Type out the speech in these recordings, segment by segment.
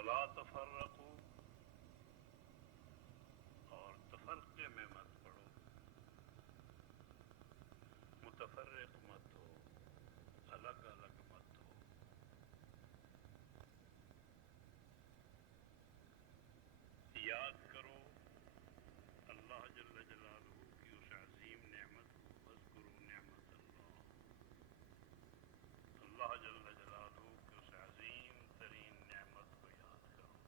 ولا تفرقوا، اور تفرقے میں مت پڑو، متفرق مت ہو، الگ الگ مت ہو. یاد کرو اللہ جل جلالہ کی اس عظیم نعمت کو. واذکروا نعمت اللہ جل جلالہ کی اس عظیم ترین نعمت کو یاد کرو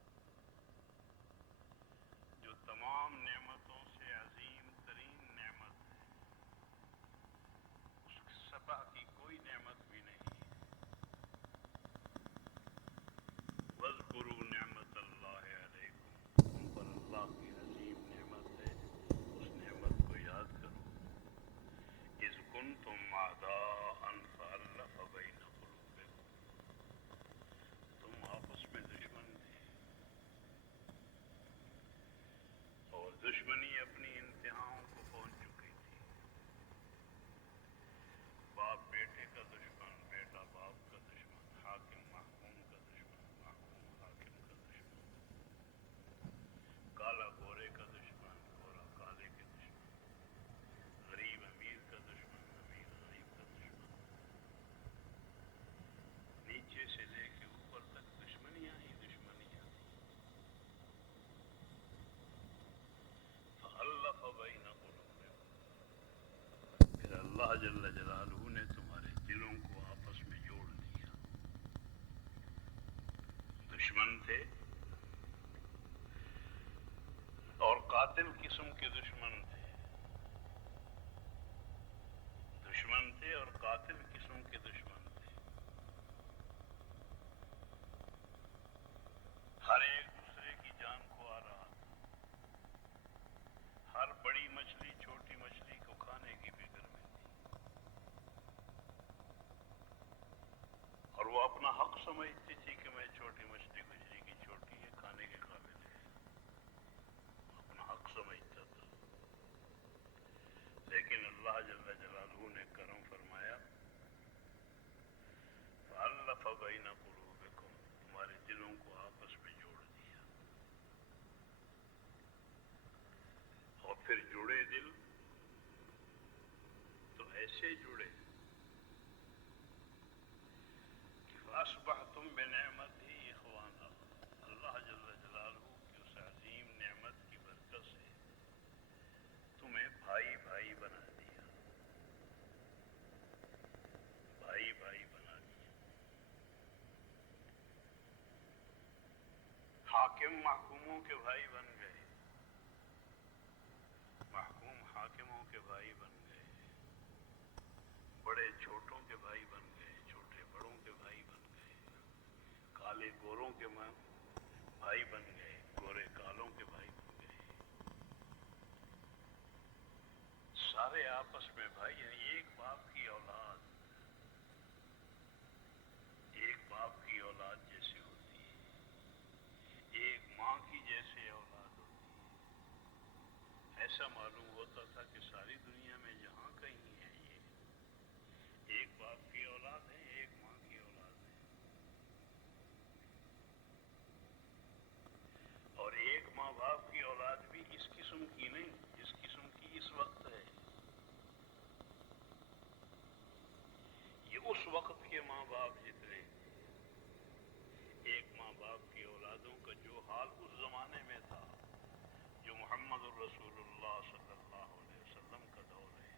جو تمام نعمتوں سے عظیم ترین نعمت ہے. اس سطح کی کوئی نعمت بھی نہیں ہے. واذکروا نعمت اللہ علیکم، تم پر اللہ کی عظیم نعمت ہے، اس نعمت کو یاد کرو. اذ کنتم اعداء فالف بین قلوبکم، تم آپس میں دشمن تھے اور دشمنی اپنی انتہاؤں کو پہنچ چکی تھی. باپ بیٹے کا دشمن، بیٹا باپ کا دشمن، حاکم محکوم کا دشمن، محکوم حاکم کا دشمن، کالا گورے کا دشمن، گورا کالے کے دشمن، غریب امیر کا دشمن، امیر غریب کا دشمن. نیچے سے لے کے اوپر تک دشمنیاں ہی دشمنیاں تھیں. فألف بین قلوبکم، پھر اللہ جل جلالہ نے تمہارے دلوں کو آپس میں جوڑ دیا. دشمن تھے اور قاتل قسم کے دشمن تھے، دشمن تھے اور قاتل قسم کے دشمن تھے. ہر ایک دوسرے کی جان کو آ رہا تھا. ہر بڑی مچھلی چھوٹی مچھلی کو کھانے کی فکر میں تھی، اور وہ اپنا حق سمجھتی تھی کہ میں چھوٹی مچھلی کی چھوٹی ہے، کھانے کے قابل ہے، اپنا حق سمجھتا تھا. لیکن اللہ جل جلالہ نے کرم فرمایا، فألف بین قلوبکم، تمہارے دلوں کو آپس میں جوڑ دیا. اور پھر جڑے دل تو ایسے جڑے کہ فأصبحتم بنعمتہ اخوانا، اللہ جل جلالہ کی اس عظیم نعمت کی برکت سے تمہیں بھائی بھائی بنا دیا، بھائی بھائی بنا دیا. حاکم محکوموں کے بھائی بن گئے، محکوم حاکموں کے بھائی بن گئے، بڑے چھوٹوں کے بھائی بن گئے، چھوٹے بڑوں کے بھائی بن گئے، کالے گوروں کے بھائی بن گئے، گورے کالوں کے بھائی بن گئے. سارے آپس میں بھائی ہیں. ایک باپ کی اولاد، ایک باپ کی اولاد جیسے ہوتی ہے، ایک ماں کی جیسے اولاد ہوتی ہے. ایسا معلوم ہوتا تھا کہ ساری دنیا میں جہاں کہیں ہیں یہ ایک باپ کی اولاد ہے، ایک ماں کی اولاد ہے. اور ایک ماں باپ کی اولاد بھی اس قسم کی نہیں جس قسم کی اس وقت ہے. یہ اس وقت کے ماں باپ جتنے، ایک ماں باپ کی اولادوں کا جو حال اس زمانے میں تھا جو محمد الرسول اللہ صلی اللہ علیہ وسلم کا دور ہے،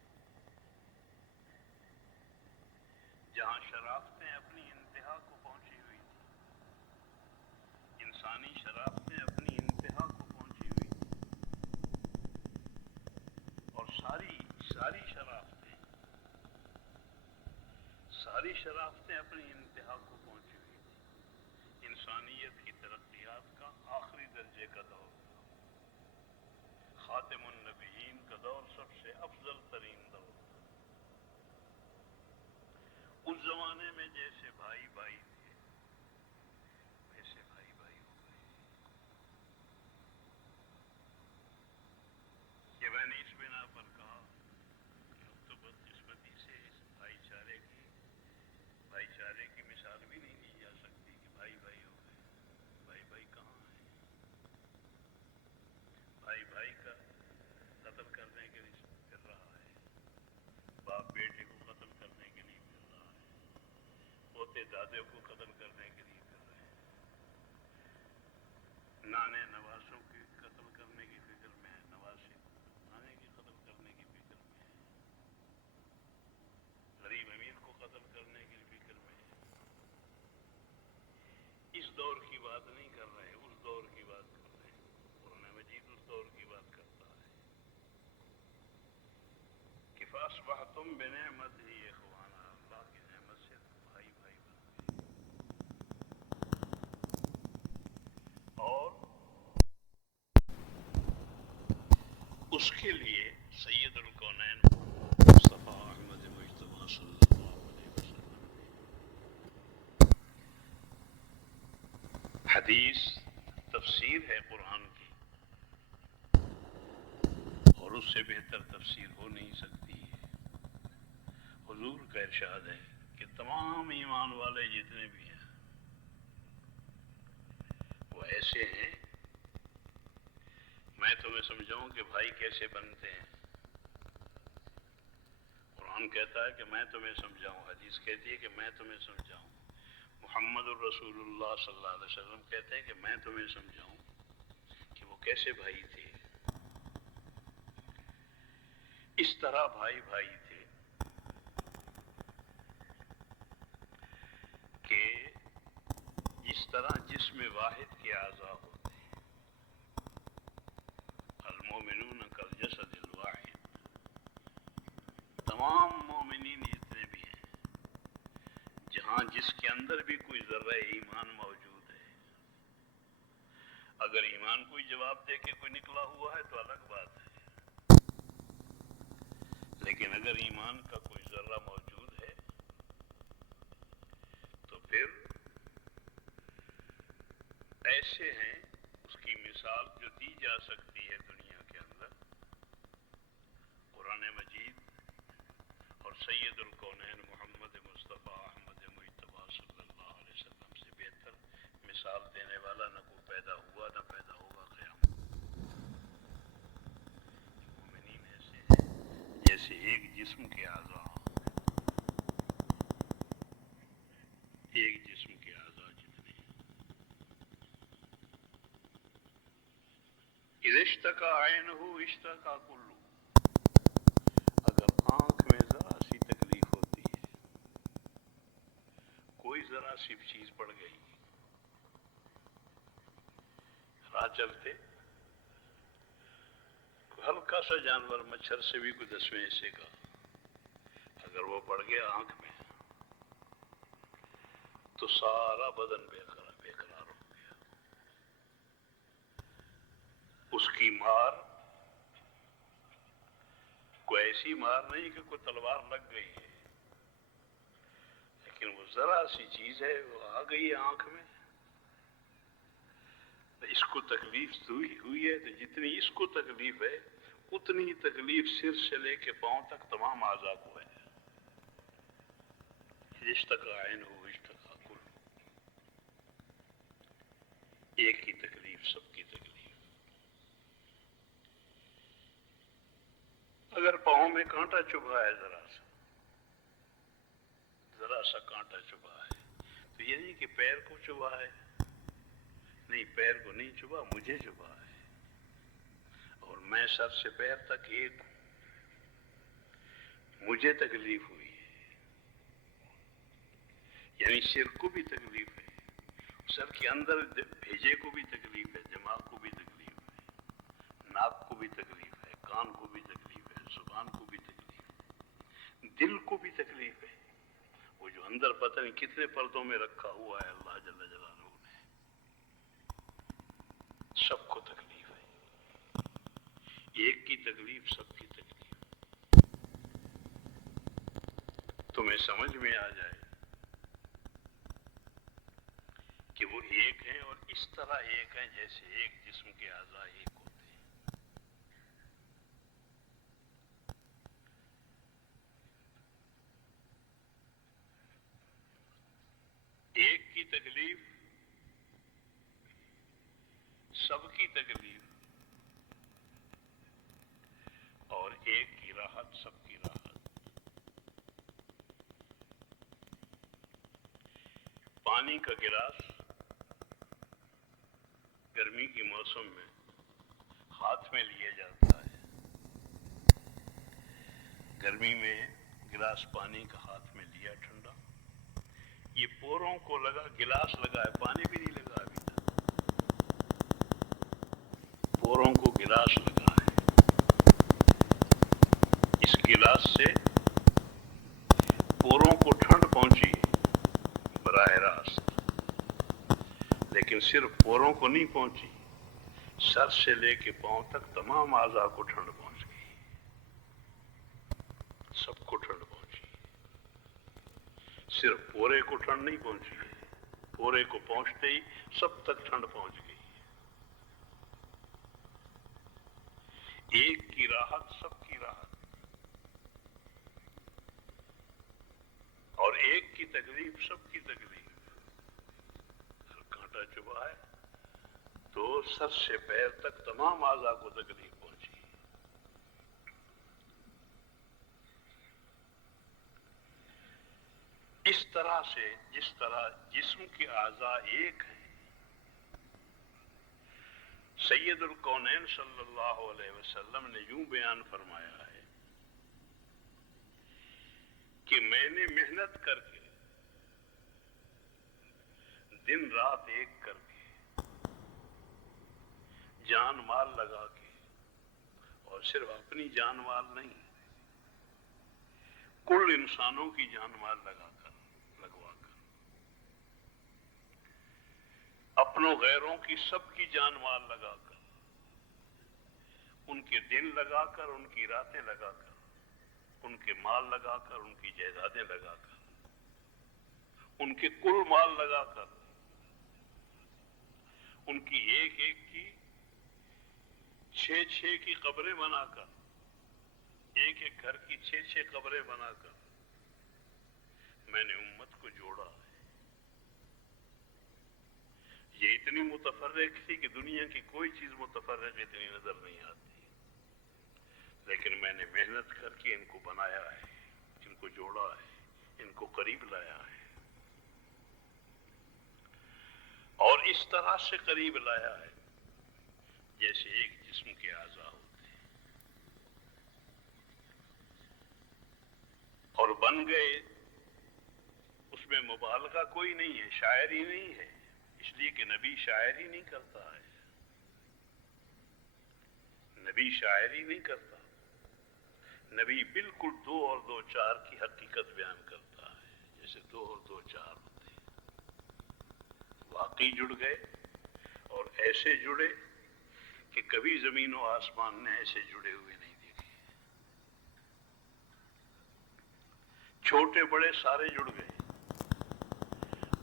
جہاں شرافتیں اپنی انتہا کو پہنچی ہوئی تھی، انسانی شرافتیں اپنی انتہا کو پہنچی ہوئی تھی، اور ساری شرافتیں اپنی انتہا کو پہنچی ہوئی تھی. انسانیت کی ترقیات کا آخری درجے کا دور تھا، خاتم النبیین کا دور سب سے افضل ترین دور تھا. اس زمانے میں جیسے بھائی بھائی تھے ویسے بھائی بھائی ہو گئے. کہ میں نے اس بنا پر کہا کہ اب تو بدقسمتی سے اس بھائی چارے کی مثال بھی نہیں دی جا سکتی کہ بھائی بھائی ہو گئے. بھائی بھائی پوتے دادے کو قتل کرنے کے لیے کر رہے ہیں، نانے نواسوں کی قتل کرنے کی فکر میں ہے، نواسے نانے کی قتل کرنے کی فکر میں ہے، غریب امیر کو قتل کرنے کی فکر میں ہے۔ اس دور کی بات نہیں کر رہے، اس دور کی بات کر رہے ہیں۔ قرآن مجید اس دور کی بات کرتا ہے کہ فَأَصْبَحْتُمْ بِنِعْمَتِهِ إِخْوَانًا، اللہ کی نعمت سے تم بھائی بھائی بن گئے۔ اور اس کے لیے سید الکونین مصطفیٰ احمد مجتبیٰ صلی اللہ علیہ وسلم حدیث تفسیر ہے قرآن کی، اور اس سے بہتر تفسیر ہو نہیں سکتی ہے۔ حضور کا ارشاد ہے کہ تمام ایمان والے جتنے بھی ہیں وہ ایسے ہیں، میں تمہیں سمجھاؤں کہ بھائی کیسے بنتے ہیں۔ قرآن کہتا ہے کہ میں تمہیں سمجھاؤں، حدیث کہتی ہے کہ میں تمہیں سمجھاؤں، محمد الرسول اللہ صلی اللہ علیہ وسلم کہتے ہیں کہ میں تمہیں سمجھاؤں کہ وہ کیسے بھائی تھے۔ اس طرح بھائی بھائی تھے کہ جس طرح جسم واحد کے اعضاء ہوتے ہیں، المومنون کالجسد الواحد، تمام مومنین جتنے بھی ہیں، جہاں جس کے اندر بھی کوئی ذرہ ایمان موجود ہے، اگر ایمان کوئی جواب دے کے کوئی نکلا ہوا ہے تو الگ بات ہے، لیکن اگر ایمان کا کوئی ذرہ موجود ہے تو پھر ایسے ہیں۔ اس کی مثال جو دی جا سکتی ہے دنیا کے اندر، قرآن مجید اور سید الکونین محمد مصطفیٰ احمد مجتبیٰ صلی اللہ علیہ وسلم سے بہتر مثال دینے والا نہ کوئی پیدا ہوا نہ پیدا ہوگا قیامت۔ مومنین ایسے ہیں جیسے ایک جسم کے اعضاء، ایک جسم کے اعضاء جتنے ہیں۔ اذا اشتکا عینہ اشتکا کلہ، اگر آنکھ میں ذرا سی تکلیف ہوتی ہے، کوئی ذرا سی چیز پڑ گئی، راہ چلتے ہلکا سا جانور مچھر سے بھی کوئی 10ویں حصے کا اگر وہ پڑ گیا آنکھ میں تو سارا بدن بے قرار ہو گیا۔ اس کی مار کوئی ایسی مار نہیں کہ کوئی تلوار لگ گئی ہے، لیکن وہ ذرا سی چیز ہے، وہ آ گئی ہے آنکھ میں، اس کو تکلیف ہوئی ہے، تو جتنی اس کو تکلیف ہے اتنی ہی تکلیف سر سے لے کے پاؤں تک تمام اعضاء کو ہے۔ اشتکا عینہ اشتکا کلہ، ایک کی تکلیف سب کی تکلیف۔ اگر پاؤں میں کانٹا چبھا ہے، ذرا سا کانٹا چبھا ہے، تو یہ نہیں کہ پیر کو چبھا ہے، نہیں، پیر کو نہیں چبھا، مجھے چبھا ہے، اور میں سر سے پیر تک ایک ہوں، مجھے تکلیف ہوئی ہے، یعنی سر کو بھی تکلیف ہے، سر کے اندر بھیجے کو بھی تکلیف ہے، دماغ کو بھی تکلیف ہے، ناک کو بھی تکلیف ہے، کان کو بھی تکلیف ہے، زبان کو بھی تکلیف ہے، دل کو بھی تکلیف ہے، وہ جو اندر پتہ نہیں کتنے پردوں میں رکھا ہوا ہے اللہ جل جلالہ نے، سب کو تکلیف ہے، ایک کی تکلیف سب کی تکلیف۔ تمہیں سمجھ میں آ جائے کہ وہ ایک ہیں، اور اس طرح ایک ہیں جیسے ایک جسم کے اعضاء ایک ہوتے ہیں۔ ایک کی تکلیف سب کی تکلیف، اور ایک کی راحت سب کی راحت۔ پانی کا گلاس گرمی کے موسم میں ہاتھ میں لیا جاتا ہے. گرمی میں گلاس پانی کا ہاتھ میں لیا ٹھنڈا، یہ پوروں کو لگا گلاس لگا ہے، پانی بھی نہیں لگا ابھی تک. پوروں کو گلاس لگا ہے، اس گلاس سے پوروں کو ٹھنڈ پہنچی براہ راست، لیکن صرف پوروں کو نہیں پہنچی، سر سے لے کے پاؤں تک تمام اعضاء کو ٹھنڈ پہنچ گئی، سب کو ٹھنڈ پہنچی. صرف پورے کو ٹھنڈ نہیں پہنچی، پورے کو پہنچتے ہی سب تک ٹھنڈ پہنچ گئی. ایک کی راحت سب کی راحت، اور ایک کی تکلیف سب کی تکلیف. اگر کانٹا چبھا ہے تو سر سے پیر تک تمام اعضاء کو تکلیف پہنچی. اس طرح سے جس طرح جسم کے اعضاء ایک ہیں، سید الکونین صلی اللہ علیہ وسلم نے یوں بیان فرمایا ہے کہ میں نے محنت کر کے، دن رات ایک کر کے، جان مال لگا کے، اور صرف اپنی جان مال نہیں، کل انسانوں کی جان مال لگوا کر، اپنوں غیروں کی سب کی جان مال لگا کر، ان کے دن لگا کر، ان کی راتیں لگا کر، ان کے مال لگا کر، ان کی جائیدادیں لگا کر، ان کے کل مال لگا کر، ان کی ایک ایک کی 6 کی قبریں بنا کر، ایک ایک گھر کی 6 قبریں بنا کر میں نے امت کو جوڑا ہے. یہ اتنی متفرق تھی کہ دنیا کی کوئی چیز متفرق اتنی نظر نہیں آتی، لیکن میں نے محنت کر کے ان کو بنایا ہے، ان کو جوڑا ہے، ان کو قریب لایا ہے. اور اس طرح سے قریب لایا ہے جیسے ایک جسم کے اعضاء ہوتے ہیں، اور بن گئے. اس میں مبالغہ کوئی نہیں ہے، شاعری نہیں ہے، اس لیے کہ نبی شاعری نہیں کرتا ہے، نبی شاعری نہیں کرتا. نبی بالکل 2 اور 2 4 کی حقیقت بیان کرتا ہے، جیسے 2 اور 2 4 ہوتے ہیں. واقعی جڑ گئے، اور ایسے جڑے کہ کبھی زمین و آسمان نے ایسے جڑے ہوئے نہیں دیکھے. چھوٹے بڑے سارے جڑ گئے،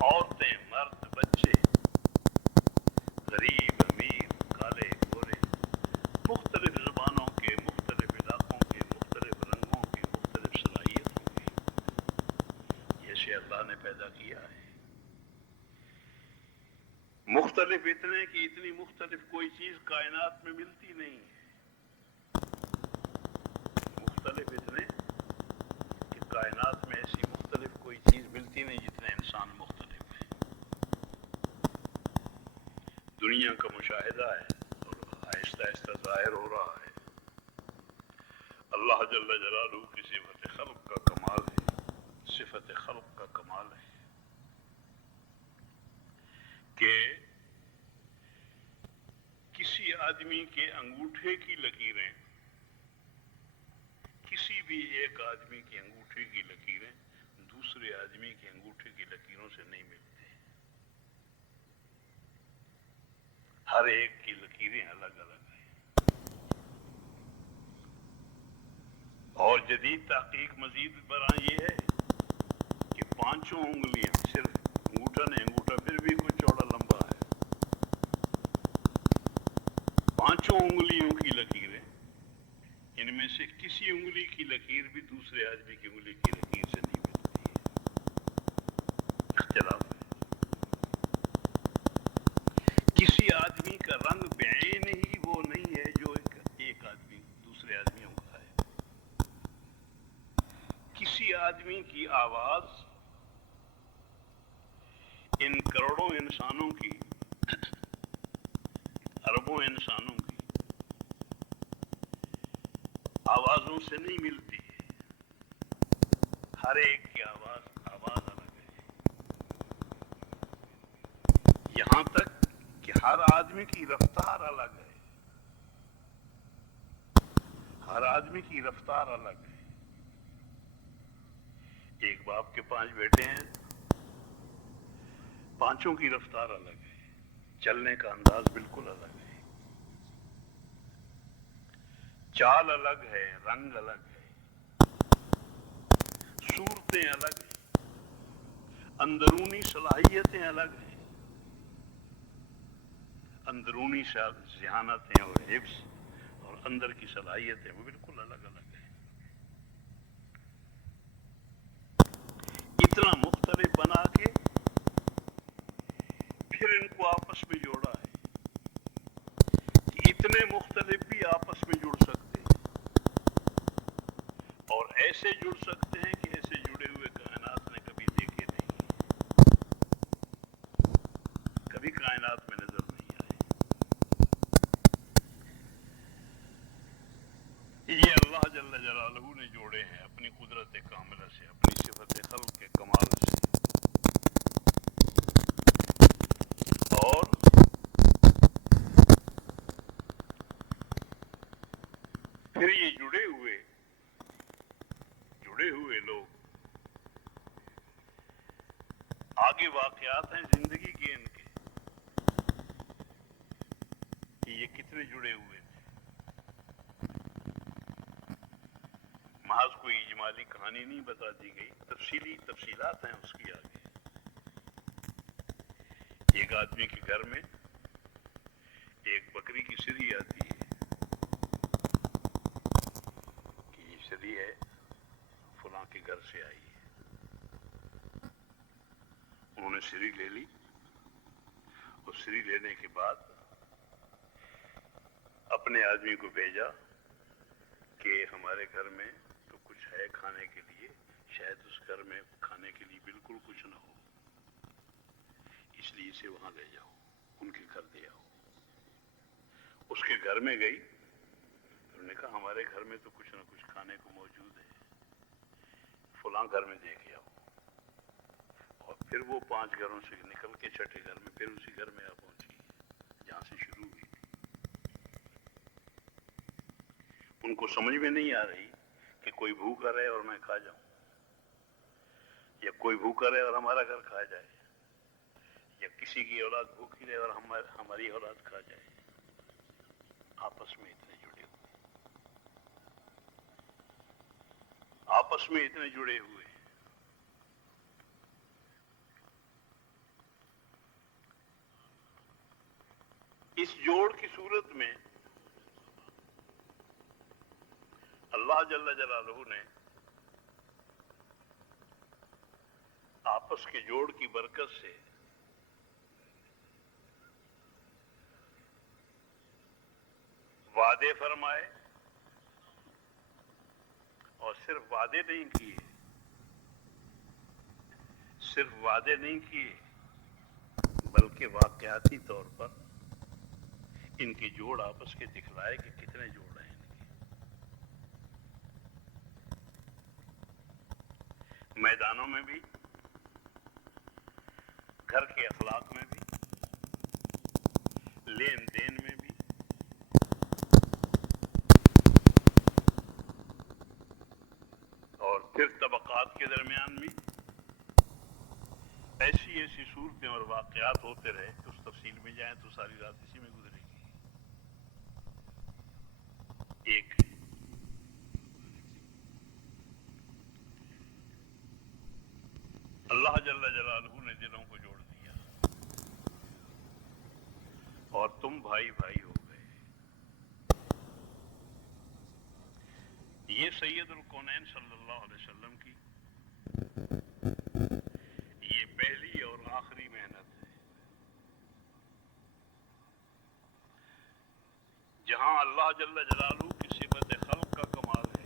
عورتیں، مرد، بچے، غریب، امیر، کالے، گورے، مختلف زبانوں کے، مختلف علاقوں کے، مختلف رنگوں کے، مختلف صلاحیتوں کے، جیسے اللہ نے پیدا کیا ہے. مختلف اتنے کہ اتنی مختلف کوئی چیز کائنات میں ملتی نہیں ہے. مختلف اتنے کہ کائنات میں ایسی مختلف کوئی چیز ملتی نہیں جتنے انسان مختلف ہیں. دنیا کا مشاہدہ ہے اور آہستہ آہستہ ظاہر ہو رہا ہے. اللہ جل جلالہ کی صفت خلق کا کمال ہے، صفت خلق کا کمال ہے کہ کسی آدمی کے انگوٹھے کی لکیریں، کسی بھی ایک آدمی کے انگوٹھے کی لکیریں دوسرے آدمی کے انگوٹھے کی لکیروں سے نہیں ملتی. ہر ایک کی لکیریں الگ الگ ہیں. اور جدید تحقیق مزید برآں یہ ہے کہ 5 انگلیاں، صرف انگوٹھا نہیں، انگوٹھا پھر بھی کچھ چوڑا لمبا ہے، 5 انگلیوں کی لکیریں، ان میں سے کسی انگلی کی لکیر بھی دوسرے آدمی کی انگلی کی لکیر سے نہیں ملتی ہے. اختلاف ہے. کسی آدمی کا رنگ بعین ہی وہ نہیں ہے جو ایک آدمی دوسرے آدمیوں کا ہے. کسی آدمی کی آواز ان کروڑوں انسانوں کی، اربوں انسانوں کی آوازوں سے نہیں ملتی ہے. ہر ایک کی آواز الگ ہے. یہاں تک کہ ہر آدمی کی رفتار الگ ہے. ہر آدمی کی رفتار الگ ہے. ایک باپ کے 5 بیٹے ہیں، پانچوں کی رفتار الگ ہے. چلنے کا انداز بالکل الگ ہے. چال الگ ہے، رنگ الگ ہے، صورتیں الگ ہیں، اندرونی صلاحیتیں الگ ہیں. اندرونی ذہانتیں اور حفظ اور اندر کی صلاحیتیں وہ بالکل الگ الگ ہیں. اتنا مختلف بنا کے پھر ان کو آپس میں جوڑا ہے کہ اتنے مختلف بھی آپس میں جڑ سکتے ہیں اور ایسے جڑ سکتے ہیں کہ ایسے جڑے ہوئے کائنات نے کبھی دیکھے نہیں، کبھی کائنات میں نظر نہیں آئے. یہ اللہ جل جلالہ نے جوڑے ہیں اپنی قدرت کاملہ سے، اپنی صفت خلق کے کمال سے. اور پھر یہ جڑے ہوئے لوگ آگے واقعات ہیں زندگی کے ان کے کہ یہ کتنے جڑے ہوئے تھے. محض کوئی اجمالی کہانی نہیں بتا دی گئی، تفصیلات ہیں اس کی آگے. ایک آدمی کے گھر میں ایک بکری کی سری آتی ہے کہ یہ سری ہے فلاں کے گھر سے آئی ہے. انہوں نے سری لے لی اور سری لینے کے بعد اپنے آدمی کو بھیجا کہ ہمارے گھر میں تو کچھ ہے کھانے کے لیے، شاید اس گھر میں کھانے کے لیے بالکل کچھ نہ ہو، اس لیے اسے وہاں لے جاؤ، ان کے گھر دے آؤ. اس کے گھر میں گئی، انہوں نے کہا ہمارے گھر میں تو کچھ نہ کچھ کھانے کو موجود ہے، فلاں گھر میں دیکھ آؤ. اور پھر وہ 5 گھروں سے نکل کے چھٹے گھر میں پھر اسی گھر میں آ پہنچی جہاں سے شروع ہوئی تھی. ان کو سمجھ میں نہیں آ رہی کہ کوئی بھوکا رہے اور میں کھا جاؤں، یا کوئی بھوکا رہے اور ہمارا گھر کھا جائے، یا کسی کی اولاد بھوکی رہے اور ہماری اولاد کھا جائے. آپس میں اتنے جڑے ہوئے، آپس میں اتنے جڑے ہوئے. اس جوڑ کی صورت میں اللہ جل جلالہ نے آپس کے جوڑ کی برکت سے وعدے فرمائے، اور صرف وعدے نہیں کیے بلکہ واقعاتی طور پر ان کے جوڑ آپس کے دکھلائے کہ کتنے جوڑ ہیں ان کے. میدانوں میں بھی، گھر کے اخلاق میں بھی، لین دین میں بھی، اور پھر طبقات کے درمیان بھی ایسی صورتیں اور واقعات ہوتے رہے کہ اس تفصیل میں جائیں تو ساری رات اسی میں گزرے گی. ایک اللہ جل جلالہ نے دلوں کو جوڑ دیا اور تم بھائی ہو گئے. یہ سید الکونین صلی اللہ علیہ وسلم کی یہ پہلی اور آخری محنت ہے. جہاں اللہ جل جلالہ کی صفت خلق کا کمال ہے،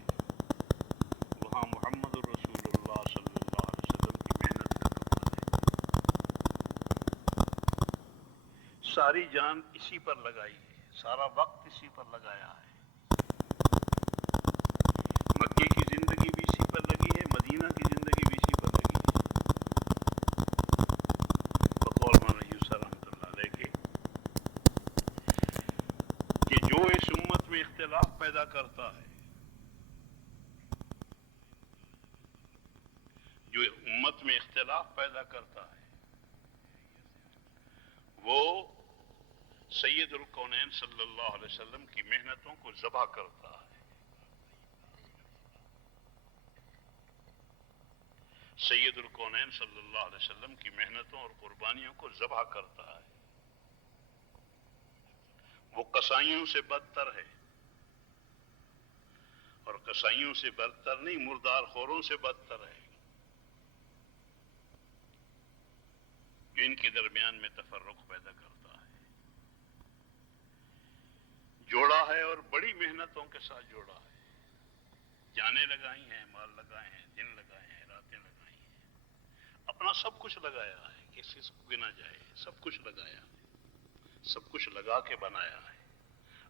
وہاں محمد الرسول اللہ صلی اللہ علیہ وسلم کی محنت کا کمال ہے. ساری جان اسی پر لگائی ہے، سارا وقت اسی پر لگایا ہے۔ مکے کی زندگی بھی اسی پر لگی ہے، مدینہ کی زندگی بھی اسی پر لگی ہے۔ بقول مولانا یوسف رحمۃ اللہ علیہ کے کہ جو اس امت میں اختلاف پیدا کرتا ہے، جو امت میں اختلاف پیدا کرتا ہے، وہ سید الکونین صلی اللہ علیہ وسلم کی محنتوں کو ذبح کرتا ہے۔ سید الکونین صلی اللہ علیہ وسلم کی محنتوں اور قربانیوں کو ذبح کرتا ہے۔ وہ قصائیوں سے بدتر ہے، اور قصائیوں سے بدتر نہیں، مردار خوروں سے بدتر ہے، جو ان کے درمیان میں تفرق پیدا کرتا ہے۔ جوڑا ہے اور بڑی محنتوں کے ساتھ جوڑا ہے، جانیں لگائی ہیں، مال لگائے ہیں، دن لگائے ہیں، راتیں لگائی ہیں، اپنا سب کچھ لگایا ہے، کسی کو گنا جائے، سب کچھ لگایا ہے، سب کچھ لگا کے بنایا ہے،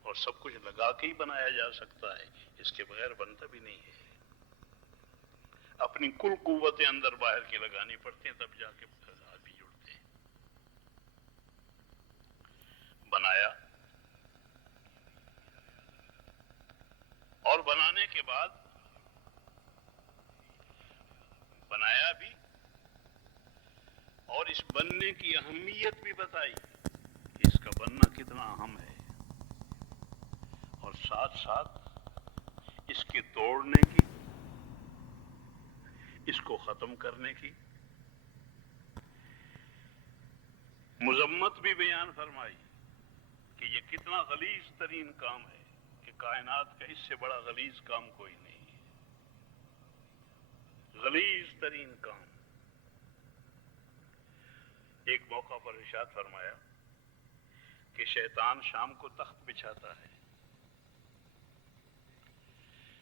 اور سب کچھ لگا کے ہی بنایا جا سکتا ہے، اس کے بغیر بنتا بھی نہیں ہے۔ اپنی کل قوتیں اندر باہر کی لگانی پڑتی ہیں، تب جا کے آدمی جڑتے ہیں۔ بنایا، اور بنانے کے بعد بنایا بھی، اور اس بننے کی اہمیت بھی بتائی، اس کا بننا کتنا اہم ہے، اور ساتھ ساتھ اس کے توڑنے کی، اس کو ختم کرنے کی مذمت بھی بیان فرمائی کہ یہ کتنا غلیظ ترین کام ہے، کہ کائنات کا اس سے بڑا غلیظ کام کوئی نہیں ہے، غلیظ ترین کام۔ ایک موقع پر ارشاد فرمایا کہ شیطان شام کو تخت بچھاتا ہے،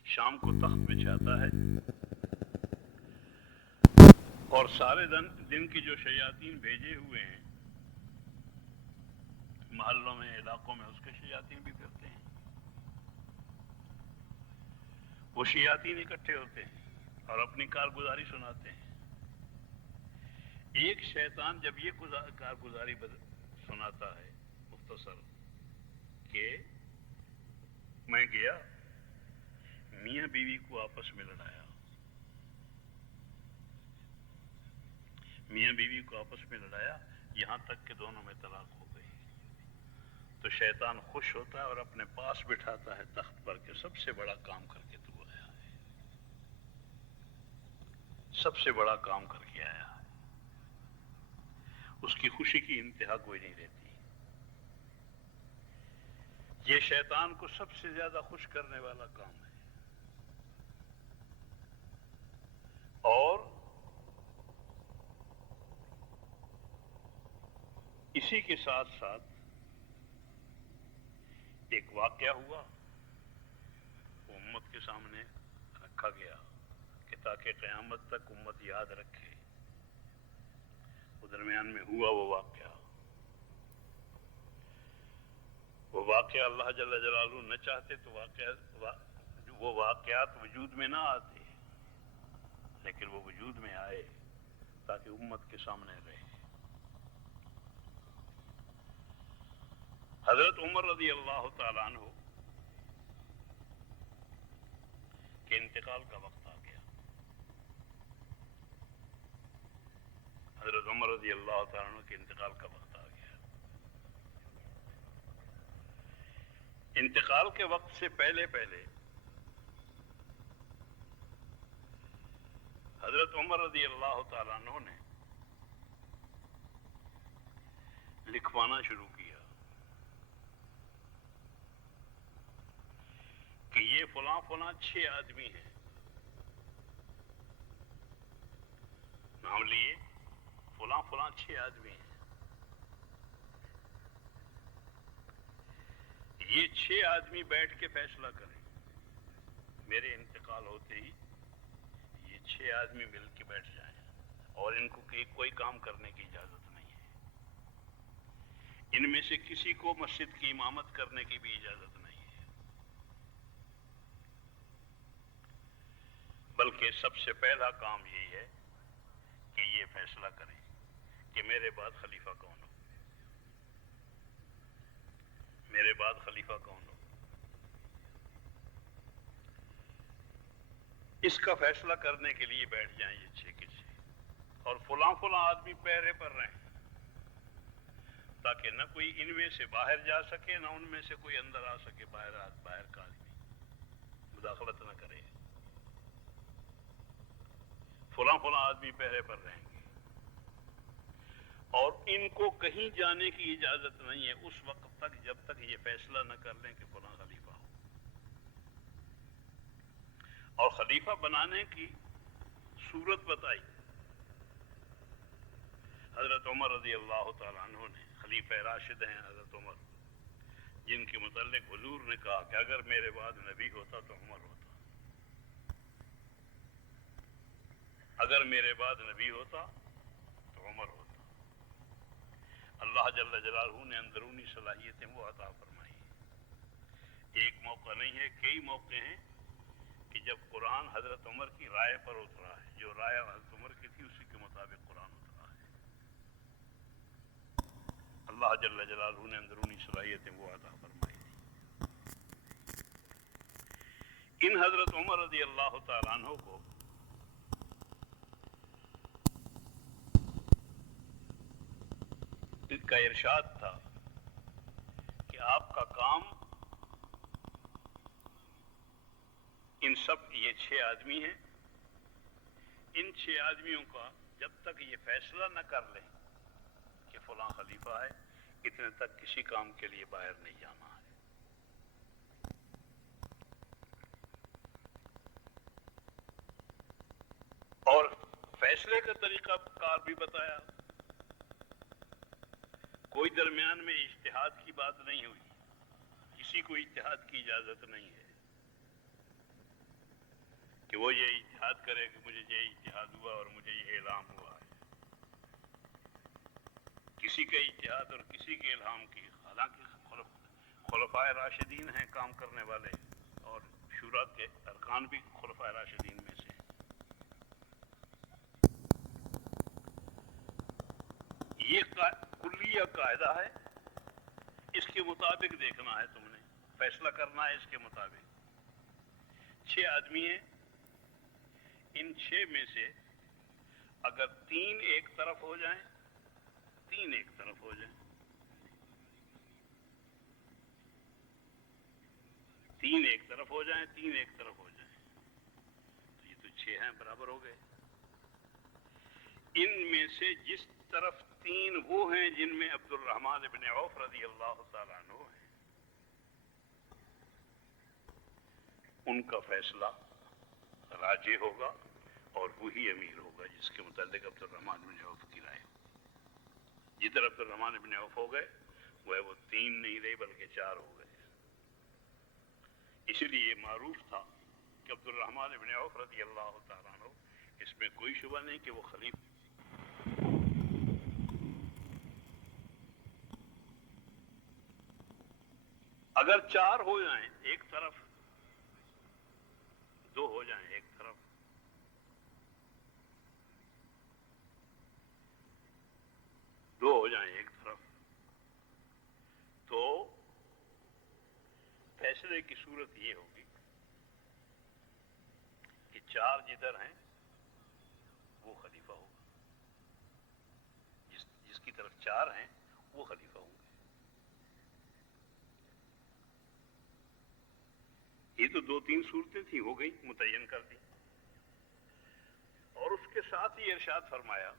شام کو تخت بچھاتا ہے، اور سارے دن کی جو شیاطین بھیجے ہوئے ہیں محلوں میں، علاقوں میں، اس کے شیاطین بھی پھرتے ہیں، وہ شیاطین اکٹھے ہوتے ہیں اور اپنی کارگزاری سناتے ہیں۔ ایک شیطان جب یہ کارگزاری سناتا ہے مختصر، کہ میں گیا، میاں بیوی کو آپس میں لڑایا، میاں بیوی کو آپس میں لڑایا، یہاں تک کہ دونوں میں طلاق ہو گئی، تو شیطان خوش ہوتا ہے اور اپنے پاس بٹھاتا ہے تخت پر کہ سب سے بڑا کام کر کے تو آیا ہے، سب سے بڑا کام کر کے آیا ہے۔ اس کی خوشی کی انتہا کوئی نہیں رہتی۔ یہ شیطان کو سب سے زیادہ خوش کرنے والا کام ہے، اور اسی کے ساتھ ساتھ ایک واقعہ ہوا، وہ امت کے سامنے رکھا گیا کہ تاکہ قیامت تک امت یاد رکھے۔ وہ درمیان میں ہوا وہ واقعہ اللہ جل جلالہ نہ چاہتے تو وہ واقعات وجود میں نہ آتے، لیکن وہ وجود میں آئے تاکہ امت کے سامنے رہے۔ حضرت عمر رضی اللہ تعالیٰ عنہ کے انتقال کا وقت آ گیا۔ حضرت عمر رضی اللہ تعالیٰ عنہ کے انتقال کا وقت آ گیا۔ انتقال کے وقت سے پہلے حضرت عمر رضی اللہ تعالیٰ عنہ نے لکھوانا شروع کیا کہ یہ فلاں 6 آدمی ہیں، نام لیے فلاں 6 آدمی ہیں، یہ 6 آدمی بیٹھ کے فیصلہ کریں، میرے انتقال ہوتے ہی یہ 6 آدمی مل کے بیٹھ جائیں، اور ان کو کوئی کام کرنے کی اجازت نہیں ہے۔ ان میں سے کسی کو مسجد کی امامت کرنے کی بھی اجازت نہیں ہے، بلکہ سب سے پہلا کام یہی ہے کہ یہ فیصلہ کریں کہ میرے بعد خلیفہ کون ہو، میرے بعد خلیفہ کون ہو۔ اس کا فیصلہ کرنے کے لیے بیٹھ جائیں یہ 6 کے 6، اور فلاں فلاں آدمی پہرے پر رہیں، تاکہ نہ کوئی ان میں سے باہر جا سکے، نہ ان میں سے کوئی اندر آ سکے، باہر کا آدمی مداخلت نہ کرے۔ فلاں فلاں آدمی پہرے پر رہیں گے، اور ان کو کہیں جانے کی اجازت نہیں ہے اس وقت تک جب تک یہ فیصلہ نہ کر لیں کہ فلاں خلیفہ ہو۔ اور خلیفہ بنانے کی صورت بتائی حضرت عمر رضی اللہ تعالیٰ عنہ نے، خلیفہ راشد ہیں حضرت عمر، جن کے متعلق حضور نے کہا کہ اگر میرے بعد نبی ہوتا تو عمر ہوتا، اگر میرے بعد نبی ہوتا تو عمر ہوتا۔ اللہ جل جلالہ نے اندرونی صلاحیتیں وہ عطا فرمائی ہیں۔ ایک موقع نہیں ہے، کئی موقع ہیں کہ جب قرآن حضرت عمر کی رائے پر اترا ہے، جو رائے حضرت عمر کی تھی اسی کے مطابق قرآن اترا ہے۔ اللہ جل جلالہ نے اندرونی صلاحیتیں وہ عطا فرمائی تھی۔ ان حضرت عمر رضی اللہ تعالیٰ عنہ کو کا ارشاد تھا کہ آپ کا کام ان سب، یہ 6 آدمی ہیں، ان 6 آدمیوں کا جب تک یہ فیصلہ نہ کر لیں کہ فلاں خلیفہ ہے، اتنے تک کسی کام کے لیے باہر نہیں جانا ہے۔ اور فیصلے کا طریقہ کار بھی بتایا، کوئی درمیان میں اجتہاد کی بات نہیں ہوئی، کسی کو اجتہاد کی اجازت نہیں ہے کہ وہ یہ اجتہاد کرے کہ مجھے یہ اجتہاد ہوا اور مجھے یہ الہام ہوا ہے۔ کسی کا اجتہاد اور کسی کے الہام کی، حالانکہ خلفائے راشدین ہیں کام کرنے والے، اور شورا کے ارکان بھی خلفائے راشدین میں سے ہیں۔ یہ کلیہ قاعدہ ہے، اس کے مطابق دیکھنا ہے، تم نے فیصلہ کرنا ہے اس کے مطابق۔ 6 آدمی ہیں، ان 6 میں سے اگر 3 ایک طرف ہو جائیں، 3 ایک طرف ہو جائیں، 3 ایک طرف ہو جائیں، 3 ایک طرف ہو جائیں، تو یہ تو 6 ہیں، برابر ہو گئے۔ ان میں سے جس طرف 3 وہ ہیں جن میں عبد الرحمن بن عوف رضی اللہ تعالیٰ عنہ ہیں، ان کا فیصلہ راجح ہوگا اور وہی امیر ہوگا جس کے متعلق عبد الرحمن بن عوف کی رائے ہو۔ جدھر عبد الرحمن بن عوف ہو گئے وہ 3 نہیں رہے بلکہ 4 ہو گئے۔ اسی لیے معروف تھا کہ عبد الرحمن بن عوف رضی اللہ تعالیٰ عنہ، اس میں کوئی شبہ نہیں کہ وہ خلیفہ، اگر 4 ہو جائیں ایک طرف، 2 ہو جائیں ایک طرف، 2 ہو جائیں ایک طرف، تو فیصلے کی صورت یہ ہوگی کہ 4 جدھر ہیں وہ خلیفہ ہوگا، جس کی طرف 4 ہیں وہ خلیفہ ہوں گے۔ یہ تو 2-3 صورتیں تھیں، ہو گئی، متعین کر دی، اور اس کے ساتھ ہی ارشاد فرمایا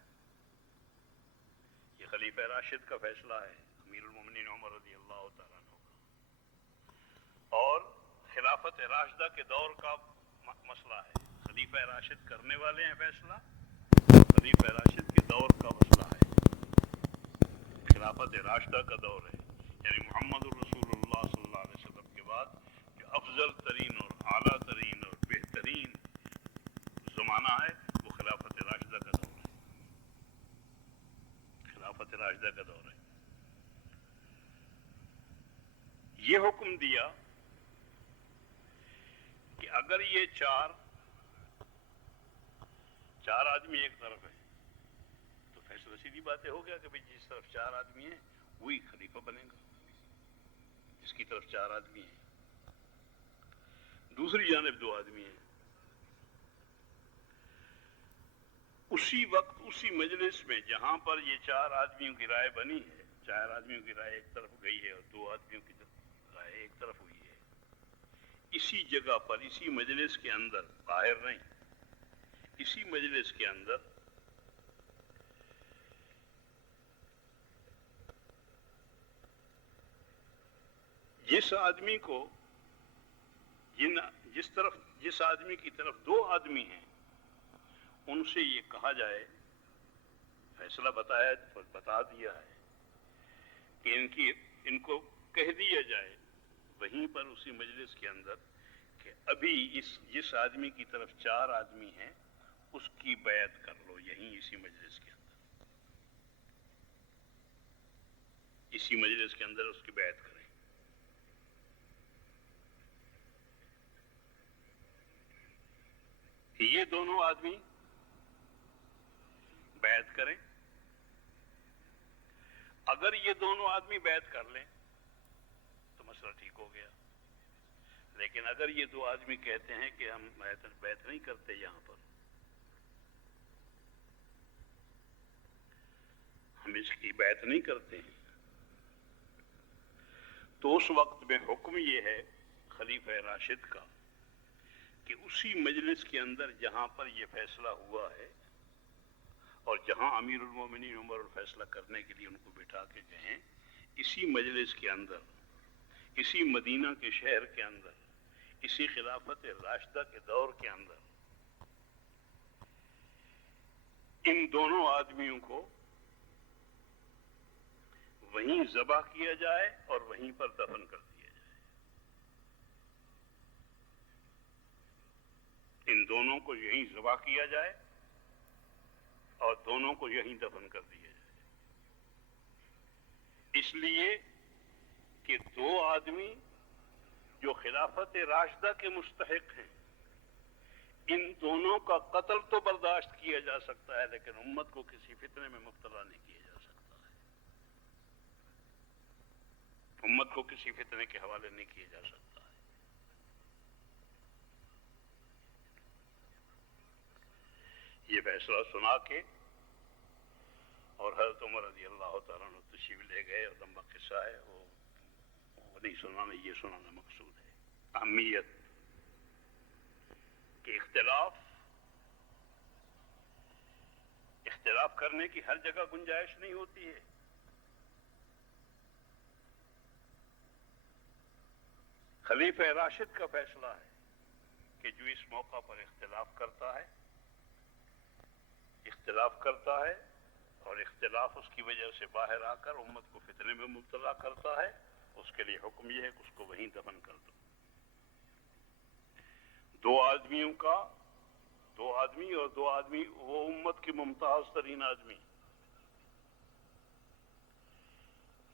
یہ خلیفہ راشد کا فیصلہ ہے، امیر المومنین عمر رضی اللہ تعالیٰ عنہ کا، اور خلافت راشدہ کے دور کا مسئلہ ہے۔ خلیفہ راشد کرنے والے ہیں فیصلہ، خلیفہ راشد کے دور کا مسئلہ ہے، خلافت راشدہ کا دور ہے، یعنی محمد الرسول اللہ صلی اللہ علیہ وسلم کے بعد جو افضل ترین اور اعلیٰ ترین اور بہترین زمانہ ہے وہ خلافت راشدہ کا دور ہے، خلافت راشدہ کا دور ہے۔ یہ حکم دیا کہ اگر یہ چار آدمی ایک طرف ہے تو فیصلہ سیدھی باتیں ہو گیا کہ بھئی جس طرف چار آدمی ہیں وہی خلیفہ بنے گا، جس کی طرف چار آدمی ہیں، دوسری جانب دو آدمی ہیں، اسی وقت اسی مجلس میں جہاں پر یہ چار آدمیوں کی رائے بنی ہے، چار آدمیوں کی رائے ایک طرف گئی ہے اور دو آدمیوں کی رائے ایک طرف ہوئی ہے، اسی جگہ پر اسی مجلس کے اندر، باہر نہیں، اسی مجلس کے اندر جس آدمی کو جس آدمی کی طرف دو آدمی ہیں ان سے یہ کہا جائے، فیصلہ بتا دیا ہے کہ ان کو کہہ دیا جائے وہیں پر اسی مجلس کے اندر کہ ابھی جس آدمی کی طرف چار آدمی ہیں اس کی بیعت کر لو، یہیں اسی مجلس کے اندر، اسی مجلس کے اندر اس کی بیعت کریں۔ یہ دونوں آدمی بیعت کریں، اگر یہ دونوں آدمی بیعت کر لیں تو مسئلہ ٹھیک ہو گیا، لیکن اگر یہ دو آدمی کہتے ہیں کہ ہم بیعت نہیں کرتے، یہاں پر ہم اس کی بیعت نہیں کرتے ہیں، تو اس وقت میں حکم یہ ہے خلیفہ راشد کا کہ اسی مجلس کے اندر جہاں پر یہ فیصلہ ہوا ہے اور جہاں امیر المومنین عمر فیصلہ کرنے کے لیے ان کو بٹھا کے گئے، اسی مجلس کے اندر، اسی مدینہ کے شہر کے اندر، اسی خلافت راشدہ کے دور کے اندر ان دونوں آدمیوں کو وہیں ذبح کیا جائے اور وہیں پر دفن کر دیا جائے، ان دونوں کو یہیں ذبح کیا جائے اور دونوں کو یہیں دفن کر دیا جائے، اس لیے کہ دو آدمی جو خلافت راشدہ کے مستحق ہیں، ان دونوں کا قتل تو برداشت کیا جا سکتا ہے لیکن امت کو کسی فتنے میں مبتلا نہیں کیا جا سکتا ہے، امت کو کسی فتنے کے حوالے نہیں کیا جا سکتا ہے۔ یہ فیصلہ سنا کے اور حضرت عمر رضی اللہ تعالیٰ عنہ تشریف لے گئے، اور لمبا قصہ ہے، وہ نہیں سنانا، یہ سنانا مقصود ہے۔ اہمیت کہ اختلاف کرنے کی ہر جگہ گنجائش نہیں ہوتی ہے، خلیفہ راشد کا فیصلہ ہے کہ جو اس موقع پر اختلاف کرتا ہے اور اختلاف اس کی وجہ سے باہر آ کر امت کو فتنے میں مبتلا کرتا ہے، اس کے لیے حکم یہ ہے کہ اس کو وہیں دفن کر دو۔ دو آدمی اور دو آدمی وہ امت کے ممتاز ترین آدمی،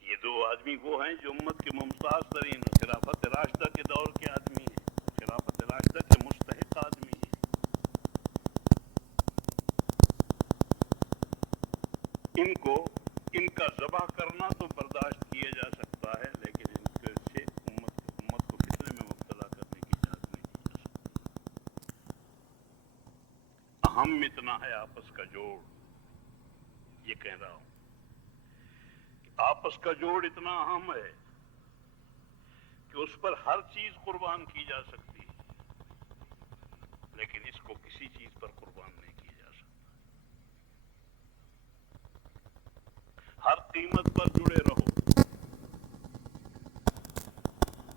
یہ دو آدمی وہ ہیں جو امت کے ممتاز ترین خلافت راشدہ کے دور کے آدمی ہیں، خلافت راشدہ کے مستحق آدمی ہیں، ان کا ذبح کرنا تو برداشت کیا جا سکتا ہے لیکن ان سے امت کو فتنے میں مبتلا کرنے کی اجازت نہیں دی جا سکتی۔ اہم اتنا ہے آپس کا جوڑ، یہ کہہ رہا ہوں، آپس کا جوڑ اتنا اہم ہے کہ اس پر ہر چیز قربان کی جا سکتی ہے لیکن اس کو کسی چیز پر قربان نہیں کیا جا سکتا۔ ہر قیمت پر جڑے رہو،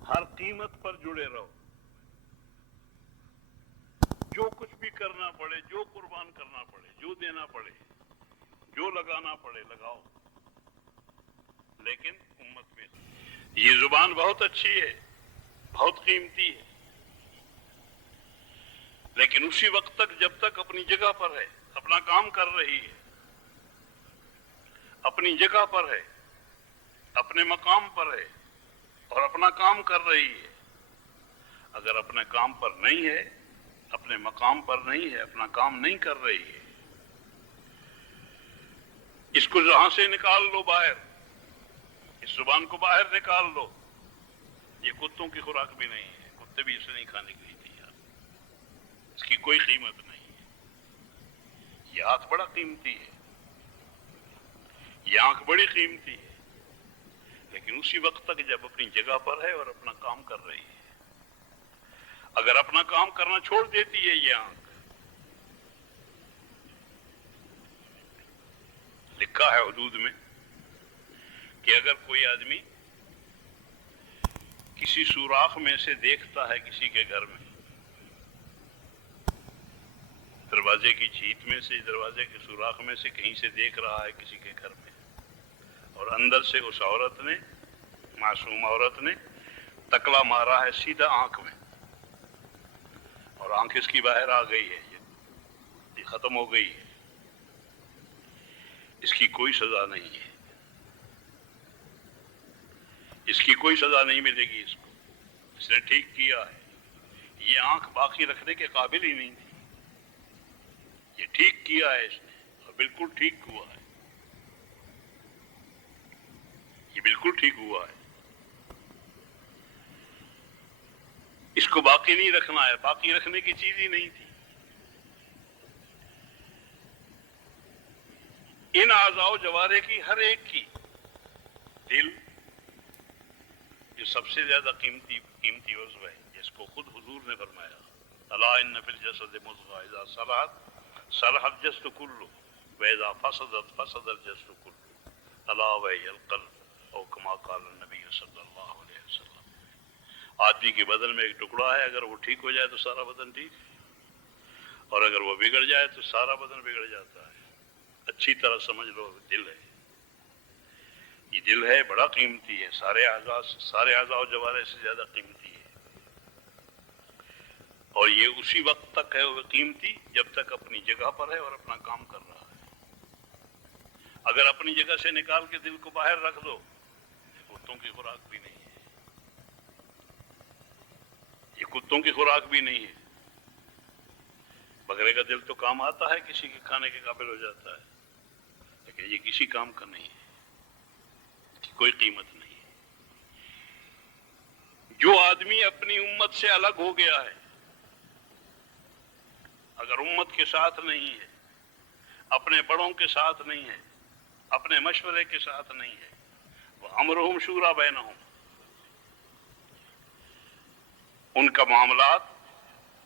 ہر قیمت پر جڑے رہو، جو کچھ بھی کرنا پڑے، جو قربان کرنا پڑے، جو دینا پڑے، جو لگانا پڑے لگاؤ، لیکن امت میں یہ زبان بہت اچھی ہے، بہت قیمتی ہے، لیکن اسی وقت تک جب تک اپنی جگہ پر ہے، اپنا کام کر رہی ہے، اپنی جگہ پر ہے، اپنے مقام پر ہے اور اپنا کام کر رہی ہے. اگر اپنے کام پر نہیں ہے، اپنے مقام پر نہیں ہے، اپنا کام نہیں کر رہی ہے، اس کو یہاں سے نکال لو باہر، اس زبان کو باہر نکال لو. یہ کتوں کی خوراک بھی نہیں ہے، کتے بھی اسے نہیں کھانے کے لیے تیار، اس کی کوئی قیمت نہیں ہے. یہ ہاتھ بڑا قیمتی ہے، یہ آنکھ بڑی قیمتی ہے، لیکن اسی وقت تک جب اپنی جگہ پر ہے اور اپنا کام کر رہی ہے. اگر اپنا کام کرنا چھوڑ دیتی ہے یہ آنکھ، لکھا ہے حدود میں کہ اگر کوئی آدمی کسی سوراخ میں سے دیکھتا ہے کسی کے گھر میں، دروازے کی چھیت میں سے، دروازے کے سوراخ میں سے کہیں سے دیکھ رہا ہے کسی کے گھر میں، اور اندر سے اس عورت نے، معصوم عورت نے تکلا مارا ہے سیدھا آنکھ میں، اور آنکھ اس کی باہر آ گئی ہے، یہ ختم ہو گئی ہے، اس کی کوئی سزا نہیں ہے، اس کی کوئی سزا نہیں ملے گی اس کو. اس نے ٹھیک کیا ہے. یہ آنکھ باقی رکھنے کے قابل ہی نہیں تھی، یہ ٹھیک کیا ہے اس نے، اور بالکل ٹھیک ہوا ہے، یہ بالکل ٹھیک ہوا ہے. اس کو باقی نہیں رکھنا ہے، باقی رکھنے کی چیز ہی نہیں تھی. ان اعضاء و جوارے کی ہر ایک کی، دل جو سب سے زیادہ قیمتی عضو ہے، جس کو خود حضور نے فرمایا الا ان فی الجسد مضغۃ اذا صلحت صلح الجسد كله واذا فسدت فسد الجسد كله الا وهي القلب او كما قال النبي صلی اللہ علیہ وسلم. آدمی کے بدن میں ایک ٹکڑا ہے، اگر وہ ٹھیک ہو جائے تو سارا بدن ٹھیک، اور اگر وہ بگڑ جائے تو سارا بدن بگڑ جاتا ہے. اچھی طرح سمجھ لو، دل ہے، یہ دل ہے، بڑا قیمتی ہے، سارے اعضاء و جوارے سے زیادہ قیمتی ہے. اور یہ اسی وقت تک ہے وہ قیمتی جب تک اپنی جگہ پر ہے اور اپنا کام کر رہا ہے. اگر اپنی جگہ سے نکال کے دل کو باہر رکھ دو، کتوں کی خوراک بھی نہیں ہے، یہ کتوں کی خوراک بھی نہیں ہے. بکرے کا دل تو کام آتا ہے، کسی کے کھانے کے قابل ہو جاتا ہے، لیکن یہ کسی کام کا نہیں ہے، اس کی کوئی قیمت نہیں ہے. جو آدمی اپنی امت سے الگ ہو گیا ہے، اگر امت کے ساتھ نہیں ہے، اپنے بڑوں کے ساتھ نہیں ہے، اپنے مشورے کے ساتھ نہیں ہے، وہ امرہم شورا بینہم، ان کا معاملات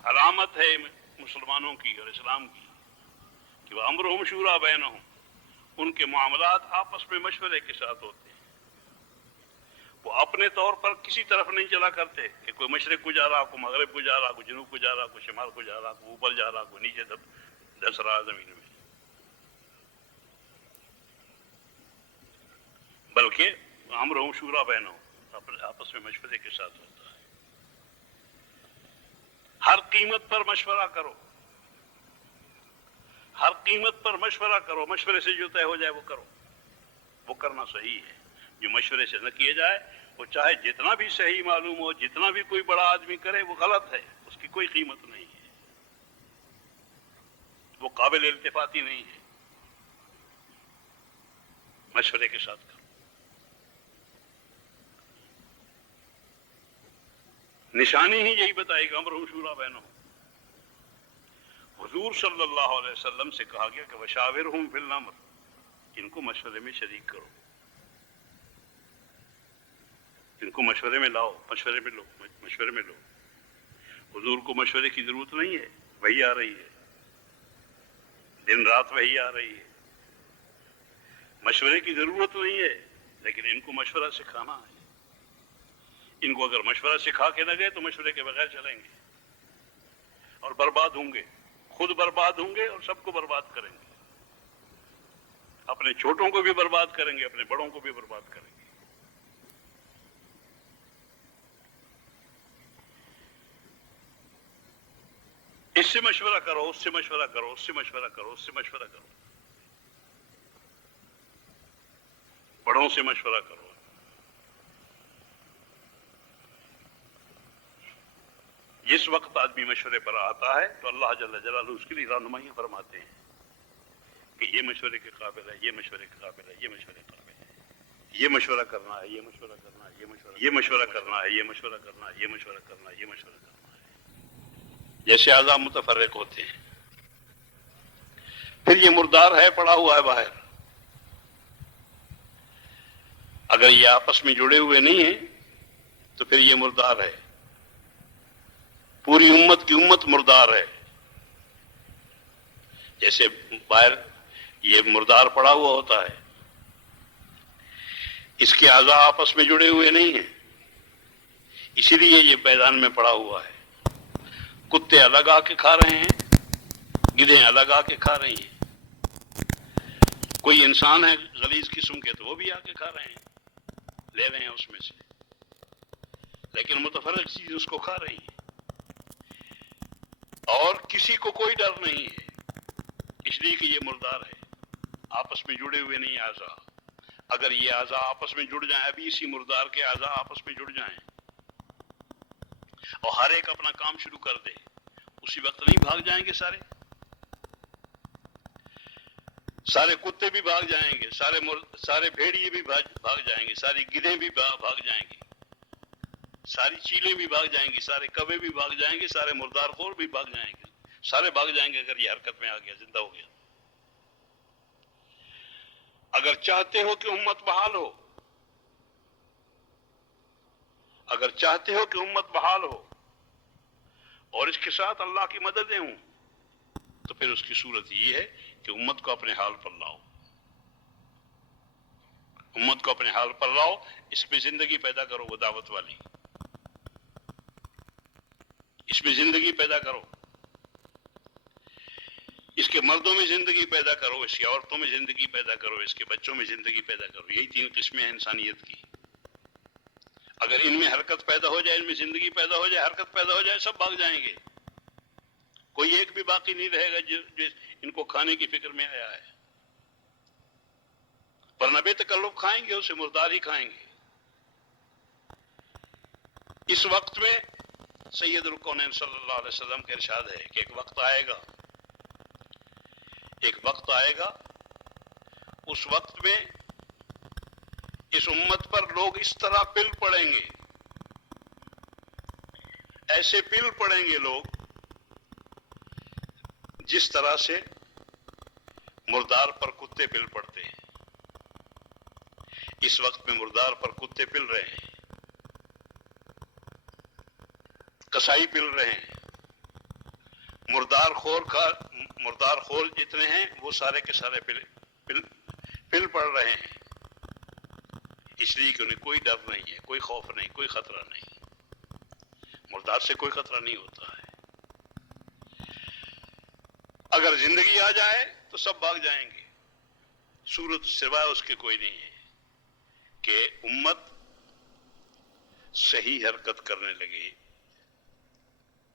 علامت ہے مسلمانوں کی اور اسلام کی کہ وہ امرہم شورا بینہم، ان کے معاملات آپس میں مشورے کے ساتھ ہوتے ہیں. وہ اپنے طور پر کسی طرف نہیں چلا کرتے کہ کوئی مشرق کو جا رہا، کوئی مغرب کو جا رہا، کوئی جنوب کو جا رہا، کوئی شمال کو جا رہا، کوئی اوپر جا رہا، کوئی نیچے دس رہا زمین میں، بلکہ امرہم شورا بینہم، آپس میں مشورے کے ساتھ ہوتا ہے. ہر قیمت پر مشورہ کرو، ہر قیمت پر مشورہ کرو، مشورے سے جو طے ہو جائے وہ کرو، وہ کرنا صحیح ہے. جو مشورے سے نہ کیے جائے وہ چاہے جتنا بھی صحیح معلوم ہو، جتنا بھی کوئی بڑا آدمی کرے، وہ غلط ہے، اس کی کوئی قیمت نہیں ہے، وہ قابل التفاتی نہیں ہے. مشورے کے ساتھ کرو. نشانی ہی یہی بتائے گا امرہم شورا بینہم. حضور صلی اللہ علیہ وسلم سے کہا گیا کہ وشاورہم فی الامر، ان کو مشورے میں شریک کرو، ان کو مشورے میں لاؤ، مشورے میں لو، مشورے میں لو. حضور کو مشورے کی ضرورت نہیں ہے، وہی آ رہی ہے، دن رات وہی آ رہی ہے، مشورے کی ضرورت نہیں ہے، لیکن ان کو مشورہ سکھانا ہے. ان کو اگر مشورہ سکھا کے نہ گئے تو مشورے کے بغیر چلیں گے اور برباد ہوں گے، خود برباد ہوں گے اور سب کو برباد کریں گے، اپنے چھوٹوں کو بھی برباد کریں گے، اپنے بڑوں کو بھی برباد کریں گے. اس سے مشورہ کرو، اس سے مشورہ کرو، اس سے مشورہ کرو، اس سے مشورہ کرو، بڑوں سے مشورہ کرو. جس وقت آدمی مشورے پر آتا ہے تو اللہ جل جلالہ اس کے لیے رہنمائی فرماتے ہیں کہ یہ مشورے کے قابل ہے، یہ مشورے کے قابل ہے، یہ مشورے کے قابل ہے، یہ مشورہ کرنا ہے، یہ مشورہ کرنا ہے، یہ مشورہ کرنا ہے، یہ مشورہ کرنا ہے، یہ مشورہ کرنا ہے، یہ مشورہ کرنا ہے. جیسے اعضاء متفرق ہوتے ہیں. پھر یہ مردار ہے، پڑا ہوا ہے باہر. اگر یہ آپس میں جڑے ہوئے نہیں ہیں تو پھر یہ مردار ہے. پوری امت کی امت مردار ہے. جیسے باہر یہ مردار پڑا ہوا ہوتا ہے، اس کے اعضاء آپس میں جڑے ہوئے نہیں ہیں، اسی لیے یہ میدان میں پڑا ہوا ہے. کتے الگ آ کے کھا رہے ہیں، گدھے الگ آ کے کھا رہی ہیں. کوئی انسان ہے غلیظ قسم کے تو وہ بھی آ کے کھا رہے ہیں، لے رہے ہیں اس میں سے، لیکن متفرق چیز اس کو کھا رہی ہیں. اور کسی کو کوئی ڈر نہیں ہے، اس لیے کہ یہ مردار ہے، آپس میں جڑے ہوئے نہیں اعضاء. اگر یہ اعضاء آپس میں جڑ جائیں، ابھی اسی مردار کے اعضاء آپس میں جڑ جائیں اور ہر ایک اپنا کام شروع کر دے، اسی وقت نہیں بھاگ جائیں گے سارے؟ سارے کتے بھی بھاگ جائیں گے، سارے بھیڑیے بھی بھاگ جائیں گے، ساری گدھیں بھی بھاگ جائیں گی، ساری چیلیں بھی بھاگ جائیں گی، سارے کبے بھی بھاگ جائیں گے، سارے مردار خور بھی بھاگ جائیں گے، سارے بھاگ جائیں گے اگر یہ حرکت میں آ گیا، زندہ ہو گیا. اگر چاہتے ہو کہ امت بحال ہو، اگر چاہتے ہو کہ امت بحال ہو اور اس کے ساتھ اللہ کی مددیں ہوں، تو پھر اس کی صورت یہ ہے کہ امت کو اپنے حال پر لاؤ. امت کو اپنے حال پر لاؤ، اس میں زندگی پیدا کرو، وہ دعوت والی، اس میں زندگی پیدا کرو، اس کے مردوں میں زندگی پیدا کرو، اس کی عورتوں میں زندگی پیدا کرو، اس کے بچوں میں زندگی پیدا کرو. یہی 3 قسمیں ہیں انسانیت کی. اگر ان میں حرکت پیدا ہو جائے، ان میں زندگی پیدا ہو جائے، حرکت پیدا ہو جائے، سب بھاگ جائیں گے. کوئی ایک بھی باقی نہیں رہے گا جو ان کو کھانے کی فکر میں آیا ہے. ورنہ بے تکلف کھائیں گے، اسے مردار ہی کھائیں گے. اس وقت میں سید الکونین صلی اللہ علیہ وسلم کا ارشاد ہے کہ ایک وقت آئے گا، ایک وقت آئے گا، اس وقت میں اس امت پر لوگ اس طرح پل پڑیں گے، ایسے پل پڑیں گے لوگ جس طرح سے مردار پر کتے پل پڑتے ہیں. اس وقت میں مردار پر کتے پل رہے ہیں، کسائی پل رہے ہیں، مردار خور جتنے ہیں وہ سارے کے سارے پل پڑ رہے ہیں. اس لیے کہ انہیں کوئی ڈر نہیں ہے، کوئی خوف نہیں، کوئی خطرہ نہیں. مردار سے کوئی خطرہ نہیں ہوتا ہے. اگر زندگی آ جائے تو سب بھاگ جائیں گے. صورت سوائے اس کے کوئی نہیں ہے کہ امت صحیح حرکت کرنے لگے،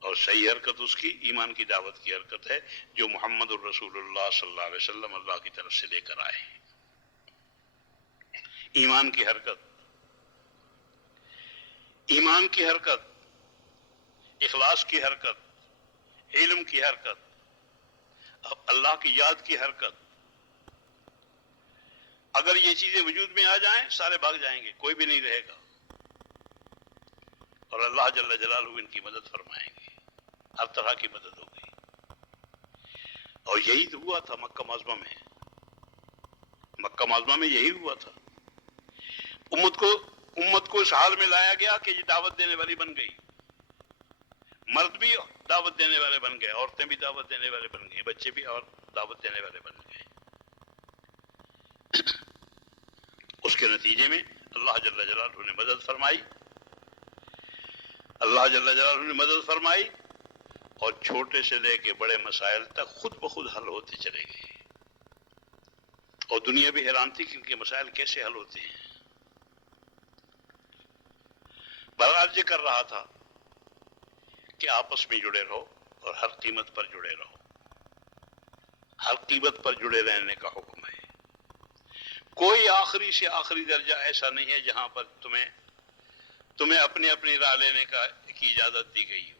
اور صحیح حرکت اس کی ایمان کی دعوت کی حرکت ہے جو محمد الرسول اللہ صلی اللہ علیہ وسلم اللہ کی طرف سے لے کر آئے ہیں. ایمان کی حرکت، ایمان کی حرکت، اخلاص کی حرکت، علم کی حرکت، اللہ کی یاد کی حرکت. اگر یہ چیزیں وجود میں آ جائیں سارے بھاگ جائیں گے، کوئی بھی نہیں رہے گا، اور اللہ جل جلالہ ان کی مدد فرمائیں گے. ہر طرح کی مدد ہو گئی. اور یہی تو ہوا تھا مکہ معظمہ میں. مکہ معظمہ میں یہی ہوا تھا. امت کو اس حال میں لایا گیا کہ یہ دعوت دینے والی بن گئی. مرد بھی دعوت دینے والے بن گئے، عورتیں بھی دعوت دینے والے بن گئے، بچے بھی اور دعوت دینے والے بن گئے. اس کے نتیجے میں اللہ جل جلالہ نے مدد فرمائی، اللہ جل جلالہ نے مدد فرمائی، اور چھوٹے سے لے کے بڑے مسائل تک خود بخود حل ہوتے چلے گئے. اور دنیا بھی حیران تھی کہ ان کے مسائل کیسے حل ہوتے ہیں. بہرحال یہ کر رہا تھا کہ آپس میں جڑے رہو اور ہر قیمت پر جڑے رہو. ہر قیمت پر جڑے رہنے کا حکم ہے. کوئی آخری سے آخری درجہ ایسا نہیں ہے جہاں پر تمہیں اپنی راہ لینے کی اجازت دی گئی ہو.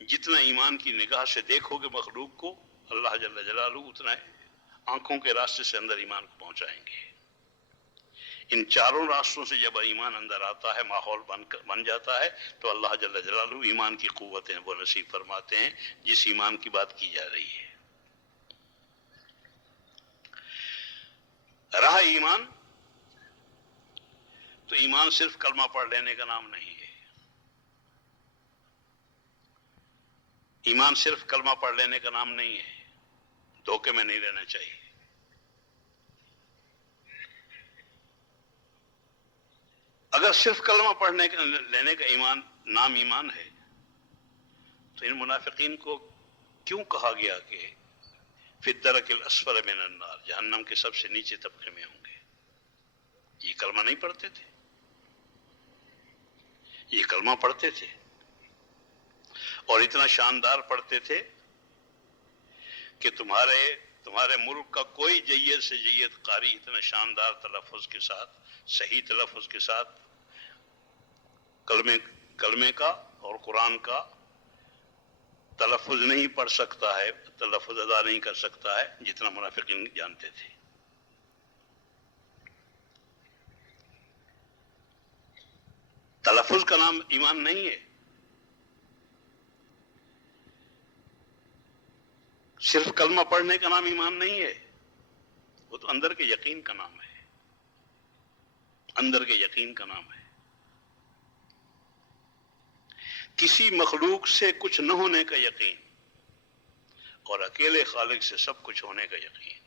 جتنا ایمان کی نگاہ سے دیکھو گے مخلوق کو اللہ جل جلالہ اتنا آنکھوں کے راستے سے اندر ایمان کو پہنچائیں گے. ان چاروں راستوں سے جب ایمان اندر آتا ہے، ماحول بن جاتا ہے، تو اللہ جل جلالہ ایمان کی قوتیں وہ نصیب فرماتے ہیں جس ایمان کی بات کی جا رہی ہے. رہا ایمان، تو ایمان صرف کلمہ پڑھ لینے کا نام نہیں ہے. ایمان صرف کلمہ پڑھ لینے کا نام نہیں ہے، دھوکے میں نہیں رہنا چاہیے. اگر صرف کلمہ پڑھنے لینے کا نام ایمان ہے، تو ان منافقین کو کیوں کہا گیا کہ فی الدرک الاسفل من النار، جہنم کے سب سے نیچے طبقے میں ہوں گے؟ یہ کلمہ نہیں پڑھتے تھے، یہ کلمہ پڑھتے تھے، اور اتنا شاندار پڑھتے تھے کہ تمہارے ملک کا کوئی جید سے جید قاری اتنا شاندار تلفظ کے ساتھ، صحیح تلفظ کے ساتھ کلمے کا اور قرآن کا تلفظ نہیں پڑھ سکتا ہے، تلفظ ادا نہیں کر سکتا ہے جتنا منافقین جانتے تھے. تلفظ کا نام ایمان نہیں ہے. صرف کلمہ پڑھنے کا نام ایمان نہیں ہے، وہ تو اندر کے یقین کا نام ہے، اندر کے یقین کا نام ہے. کسی مخلوق سے کچھ نہ ہونے کا یقین اور اکیلے خالق سے سب کچھ ہونے کا یقین،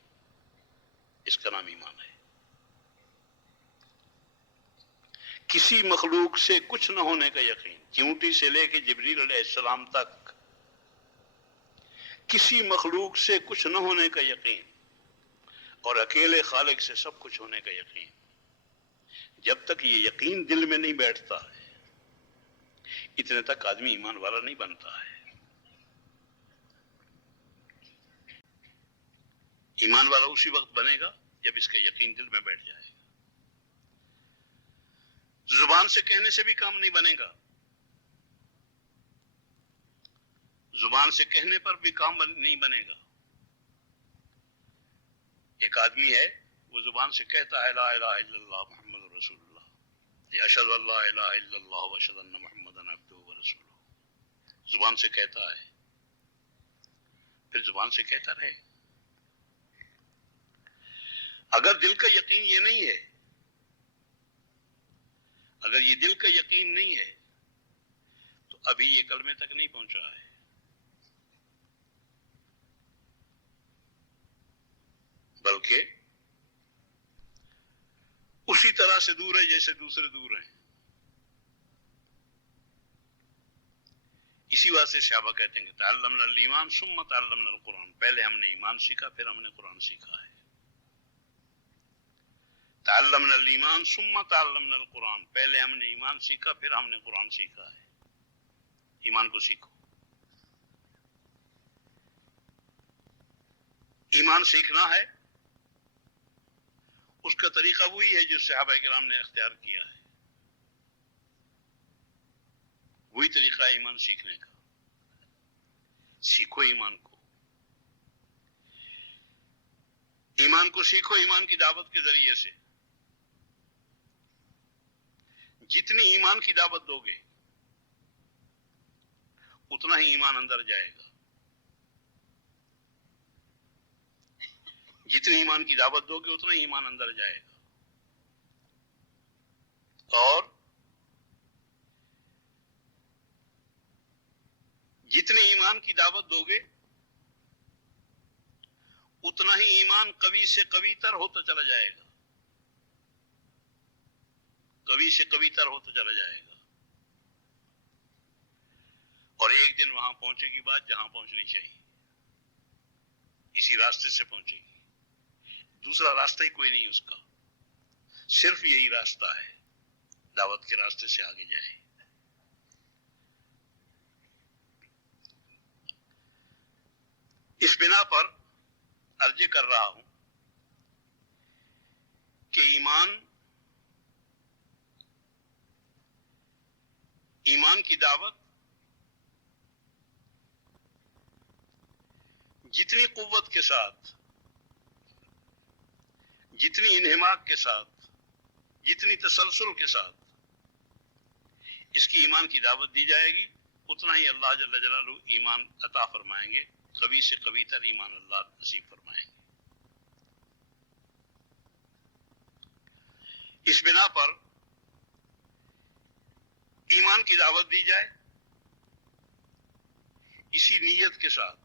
اس کا نام ایمان ہے. کسی مخلوق سے کچھ نہ ہونے کا یقین، چیونٹی سے لے کے جبریل علیہ السلام تک کسی مخلوق سے کچھ نہ ہونے کا یقین اور اکیلے خالق سے سب کچھ ہونے کا یقین. جب تک یہ یقین دل میں نہیں بیٹھتا ہے، اتنے تک آدمی ایمان والا نہیں بنتا ہے. ایمان والا اسی وقت بنے گا جب اس کا یقین دل میں بیٹھ جائے. زبان سے کہنے سے بھی کام نہیں بنے گا، زبان سے کہنے پر بھی کام نہیں بنے گا. ایک آدمی ہے، وہ زبان سے کہتا ہے لا الہ الا اللہ محمد رسول اللہ، یا اشہد ان لا الہ الا اللہ و اشہد ان محمدا عبدہ و رسولہ، زبان سے کہتا ہے، پھر زبان سے کہتا رہے. اگر دل کا یقین یہ نہیں ہے، اگر یہ دل کا یقین نہیں ہے، تو ابھی یہ کلمے تک نہیں پہنچا ہے. بلکہ اسی طرح سے دور ہے جیسے دوسرے دور ہیں. اسی واسطے صحابہ کہتے ہیں کہ تعلمنا الایمان ثم تعلمنا القرآن، پہلے ہم نے ایمان سیکھا پھر ہم نے قرآن سیکھا ہے. تعلمنا الایمان ثم تعلمنا القرآن، پہلے ہم نے ایمان سیکھا پھر ہم نے قرآن سیکھا ہے. ایمان کو سیکھو. ایمان سیکھنا ہے، اس کا طریقہ وہی ہے جو صحابہ کرام نے اختیار کیا ہے، وہی طریقہ ہے ایمان سیکھنے کا. سیکھو ایمان کو، ایمان کو سیکھو ایمان کی دعوت کے ذریعے سے. جتنی ایمان کی دعوت دو گے اتنا ہی ایمان اندر جائے گا. جتنی ایمان کی دعوت دو گے اتنا ہی ایمان اندر جائے گا. اور جتنی ایمان کی دعوت دو گے اتنا ہی ایمان قوی سے قوی تر ہوتا چلا جائے گا، قوی سے قوی تر ہوتا چلا جائے گا. اور ایک دن وہاں پہنچے گی بات جہاں پہنچنی چاہیے، اسی راستے سے پہنچے گی. دوسرا راستہ ہی کوئی نہیں اس کا، صرف یہی راستہ ہے، دعوت کے راستے سے آگے جائے. اس بنا پر عرض کر رہا ہوں کہ ایمان کی دعوت جتنی قوت کے ساتھ، جتنی انہماک کے ساتھ، جتنی تسلسل کے ساتھ اس کی ایمان کی دعوت دی جائے گی، اتنا ہی اللہ جل جلالہ ایمان عطا فرمائیں گے، قوی سے قوی تر ایمان اللہ نصیب فرمائیں گے۔ اس بنا پر ایمان کی دعوت دی جائے اسی نیت کے ساتھ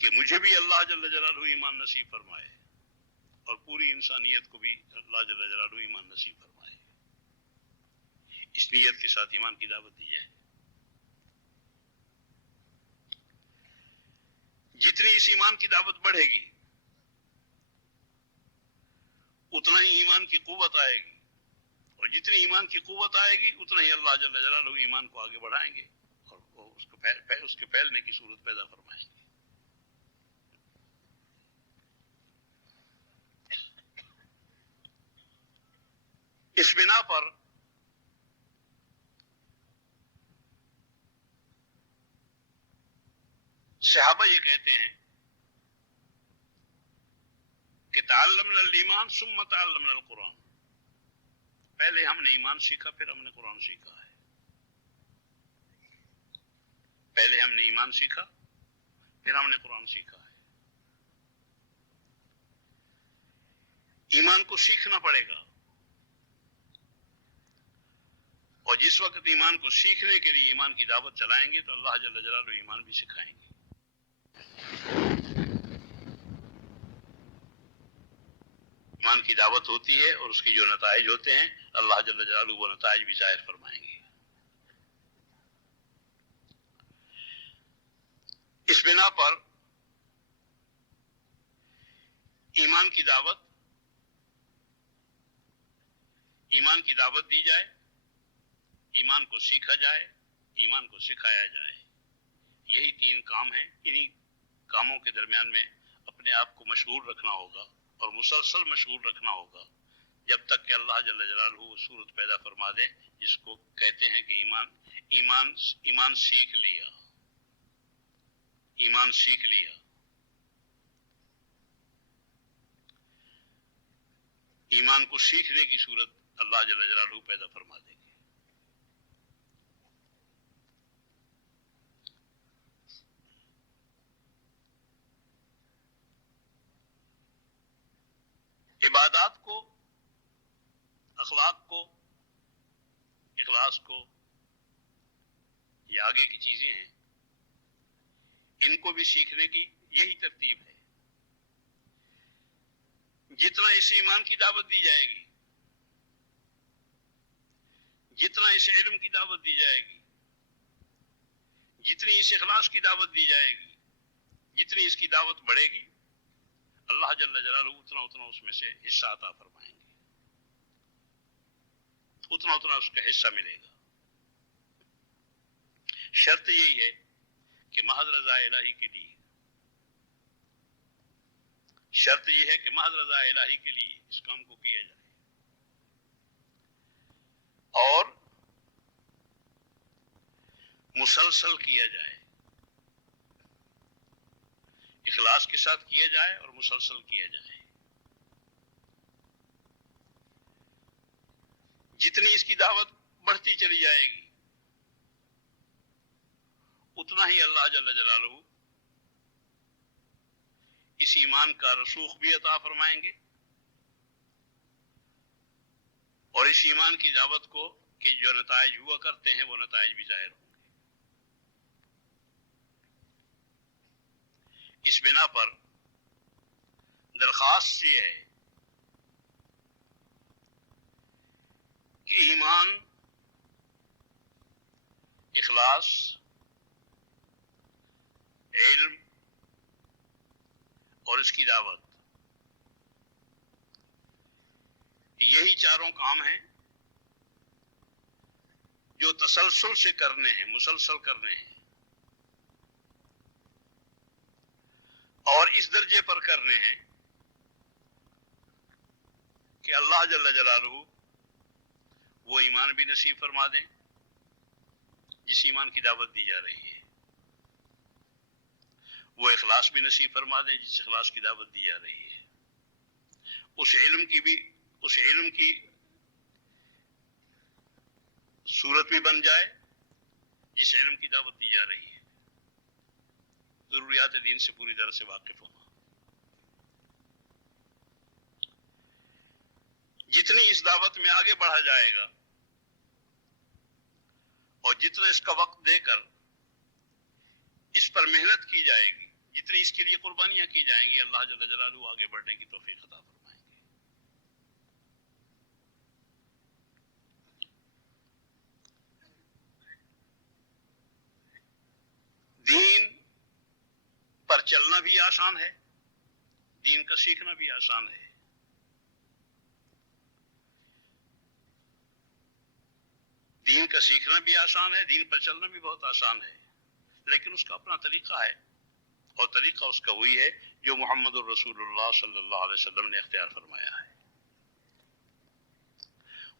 کہ مجھے بھی اللہ جل جلالہ ایمان نصیب فرمائے اور پوری انسانیت کو بھی اللہ جل جلالہ ایمان نصیب فرمائے، اس نیت کے ساتھ ایمان کی دعوت دی جائے۔ جتنی اس ایمان کی دعوت بڑھے گی اتنا ہی ایمان کی قوت آئے گی، اور جتنی ایمان کی قوت آئے گی اتنا ہی اللہ جل جلالہ ایمان کو آگے بڑھائیں گے اور وہ اس کے پھیلنے کی صورت پیدا فرمائیں گے۔ اس بنا پر صحابہ یہ کہتے ہیں کہ تعلمنا الایمان ثم تعلمنا القرآن، پہلے ہم نے ایمان سیکھا پھر ہم نے قرآن سیکھا ہے۔ پہلے ہم نے ایمان سیکھا پھر ہم نے قرآن سیکھا ہے۔ ایمان کو سیکھنا پڑے گا، اور جس وقت ایمان کو سیکھنے کے لیے ایمان کی دعوت چلائیں گے تو اللہ جل جلالہ ایمان بھی سکھائیں گے۔ ایمان کی دعوت ہوتی ہے اور اس کے جو نتائج ہوتے ہیں اللہ جل جلالہ وہ نتائج بھی ظاہر فرمائیں گے۔ اس بنا پر ایمان کی دعوت دی جائے، ایمان کو سیکھا جائے، ایمان کو سکھایا جائے، یہی تین کام ہیں۔ انہی کاموں کے درمیان میں اپنے آپ کو مشغول رکھنا ہوگا اور مسلسل مشغول رکھنا ہوگا جب تک کہ اللہ جل جلالہ وہ صورت پیدا فرما دے جس کو کہتے ہیں کہ ایمان سیکھ لیا، ایمان سیکھ لیا۔ ایمان کو سیکھنے کی صورت اللہ جل جلالہ پیدا فرما دے گی۔ عبادات کو، اخلاق کو، اخلاص کو، یہ آگے کی چیزیں ہیں، ان کو بھی سیکھنے کی یہی ترتیب ہے۔ جتنا اس ایمان کی دعوت دی جائے گی، جتنا اس علم کی دعوت دی جائے گی، جتنی اس اخلاص کی دعوت دی جائے گی، جتنی اس کی دعوت بڑھے گی، اللہ جل جلالہ اتنا اس میں سے حصہ عطا فرمائیں گے، اتنا اس کا حصہ ملے گا۔ شرط یہی ہے کہ محض رضا الہی کے لیے، شرط یہ ہے کہ محض رضا الہی کے لیے اس کام کو کیا جائے اور مسلسل کیا جائے، اخلاص کے ساتھ کیا جائے اور مسلسل کیا جائے۔ جتنی اس کی دعوت بڑھتی چلی جائے گی اتنا ہی اللہ جل جلالہ اس ایمان کا رسوخ بھی عطا فرمائیں گے اور اس ایمان کی دعوت کو کہ جو نتائج ہوا کرتے ہیں وہ نتائج بھی ظاہر ہوں گے۔ اس بنا پر درخواست یہ ہے کہ ایمان، اخلاص، علم اور اس کی دعوت، یہی چاروں کام ہیں جو تسلسل سے کرنے ہیں، مسلسل کرنے ہیں، اور اس درجے پر کرنے ہیں کہ اللہ جل جلالہ وہ ایمان بھی نصیب فرما دیں جس ایمان کی دعوت دی جا رہی ہے، وہ اخلاص بھی نصیب فرما دے جس اخلاص کی دعوت دی جا رہی ہے، اس علم کی صورت بھی بن جائے جس علم کی دعوت دی جا رہی ہے، ضروریات دین سے پوری طرح سے واقف ہونا۔ جتنی اس دعوت میں آگے بڑھا جائے گا اور جتنا اس کا وقت دے کر اس پر محنت کی جائے گی، جتنی اس کے لیے قربانیاں کی جائیں گی، اللہ جل جلالہ آگے بڑھنے کی توفیق عطا فرمائیں گے۔ دین پر چلنا بھی آسان ہے، دین کا سیکھنا بھی آسان ہے، دین کا سیکھنا بھی آسان ہے، دین پر چلنا بھی بہت آسان ہے، لیکن اس کا اپنا طریقہ ہے، اور طریقہ اس کا وہی ہے جو محمد الرسول اللہ صلی اللہ علیہ وسلم نے اختیار فرمایا ہے۔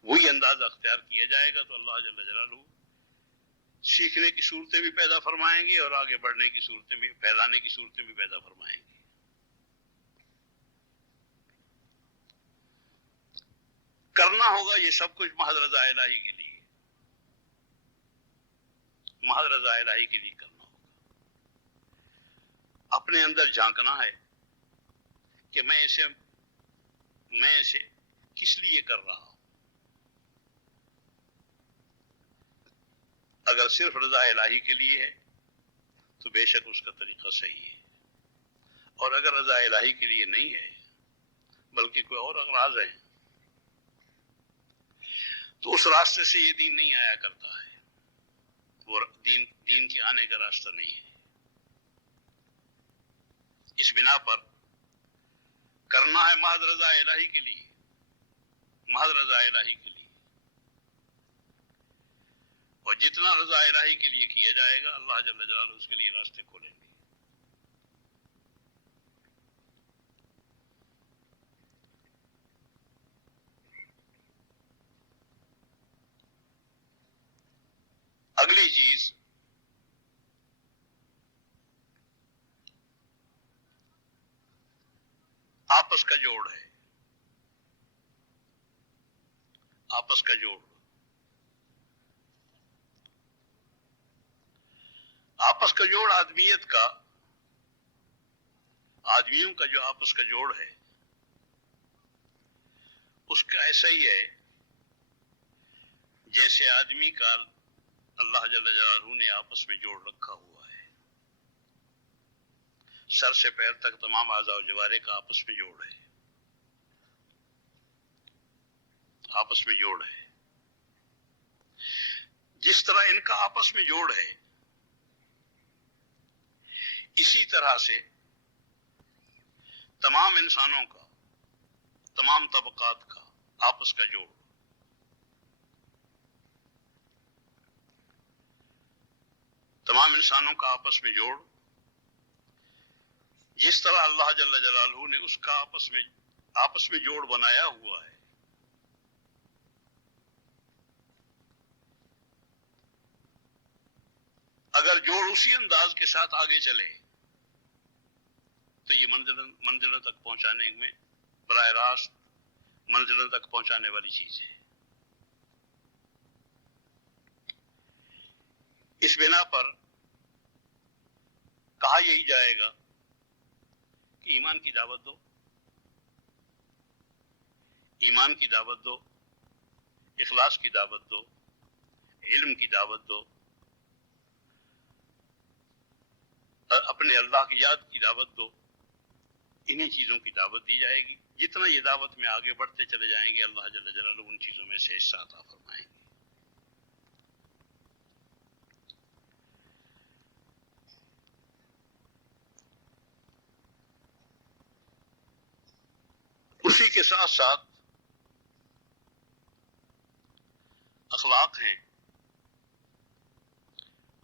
وہی انداز اختیار کیا جائے گا تو اللہ جل جلالہ سیکھنے کی صورتیں بھی پیدا فرمائیں گے اور آگے بڑھنے کی صورتیں بھی، پھیلانے کی صورتیں بھی پیدا فرمائیں گے۔ کرنا ہوگا یہ سب کچھ محض رضا الہی کے لیے، محض رضا الہی کے لیے کرنا ہوگا۔ اپنے اندر جھانکنا ہے کہ میں اسے کس لیے کر رہا ہوں۔ اگر صرف رضا الہی کے لیے ہے تو بے شک اس کا طریقہ صحیح ہے، اور اگر رضا الہی کے لیے نہیں ہے بلکہ کوئی اور اغراض ہیں تو اس راستے سے یہ دین نہیں آیا کرتا ہے، وہ دین کے آنے کا راستہ نہیں ہے۔ اس بنا پر کرنا ہے محض رضا الہی کے لیے، محض رضا الہی کے لیے، اور جتنا رضا الہی کے لیے کیا جائے گا اللہ جل جلالہ اس کے لیے راستے کھولیں گے۔ اگلی چیز آپس کا جوڑ ہے، آپس کا جوڑ، آپس کا جوڑ آدمیوں کا جو آپس کا جوڑ ہے اس کا ایسا ہی ہے جیسے آدمی کا اللہ جل جلالہ نے آپس میں جوڑ رکھا ہوا ہے، سر سے پیر تک تمام اعضاء و جوارح کا آپس میں جوڑ ہے، آپس میں جوڑ ہے۔ جس طرح ان کا آپس میں جوڑ ہے اسی طرح سے تمام انسانوں کا، تمام طبقات کا آپس کا جوڑ، تمام انسانوں کا آپس میں جوڑ، جس طرح اللہ جل جلالہ نے اس کا آپس میں جوڑ بنایا ہوا ہے، اگر جوڑ اسی انداز کے ساتھ آگے چلے تو یہ منزلوں تک پہنچانے میں براہ راست منزلوں تک پہنچانے والی چیز ہے۔ اس بنا پر کہا یہی جائے گا کہ ایمان کی دعوت دو، ایمان کی دعوت دو، اخلاص کی دعوت دو، علم کی دعوت دو، اپنے اللہ کی یاد کی دعوت دو، انہی چیزوں کی دعوت دی جائے گی۔ جتنا یہ دعوت میں آگے بڑھتے چلے جائیں گے اللہ جل جلالہ ان چیزوں میں سے حصہ عطا فرمائیں گے۔ اسی کے ساتھ ساتھ اخلاق ہیں،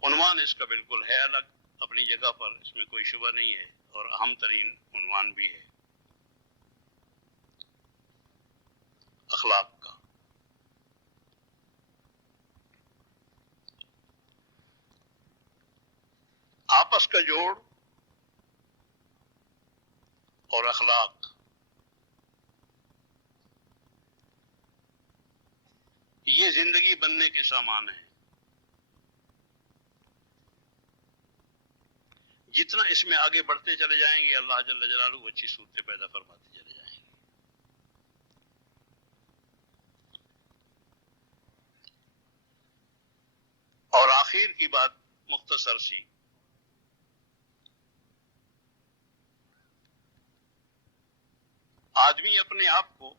عنوان اس کا بالکل ہے الگ، اپنی جگہ پر اس میں کوئی شبہ نہیں ہے، اور اہم ترین عنوان بھی ہے اخلاق کا۔ آپس کا جوڑ اور اخلاق یہ زندگی بننے کے سامان ہیں. جتنا اس میں آگے بڑھتے چلے جائیں گے اللہ جل جلالہ اچھی صورتیں پیدا فرماتے چلے جائیں گے. اور آخر کی بات مختصر سی، آدمی اپنے آپ کو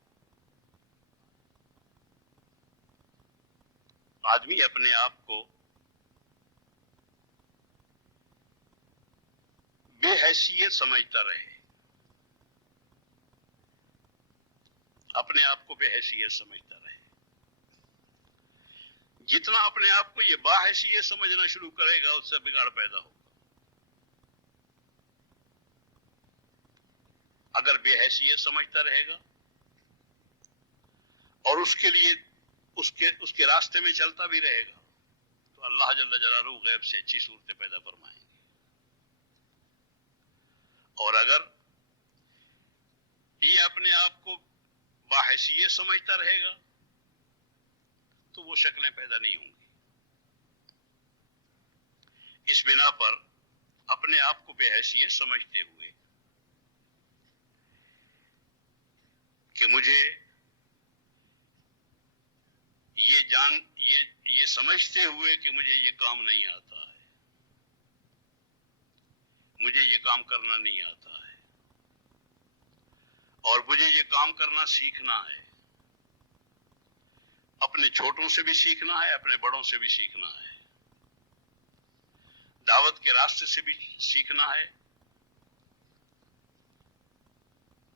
بے حیثیت سمجھتا رہے، اپنے آپ کو بے حیثیت سمجھتا رہے. جتنا اپنے آپ کو یہ باحیثیت سمجھنا شروع کرے گا اس سے بگاڑ پیدا ہوگا. اگر بے حیثیت سمجھتا رہے گا اور اس کے لیے اس کے راستے میں چلتا بھی رہے گا تو اللہ جل جلالہ غیب سے اچھی صورتیں پیدا فرمائیں گے. اور اگر یہ اپنے آپ کو باحیثیت سمجھتا رہے گا تو وہ شکلیں پیدا نہیں ہوں گی. اس بنا پر اپنے آپ کو بے حیثیت سمجھتے ہوئے کہ مجھے یہ سمجھتے ہوئے کہ مجھے یہ کام نہیں آتا ہے، مجھے یہ کام کرنا نہیں آتا ہے اور مجھے یہ کام کرنا سیکھنا ہے. اپنے چھوٹوں سے بھی سیکھنا ہے، اپنے بڑوں سے بھی سیکھنا ہے، دعوت کے راستے سے بھی سیکھنا ہے،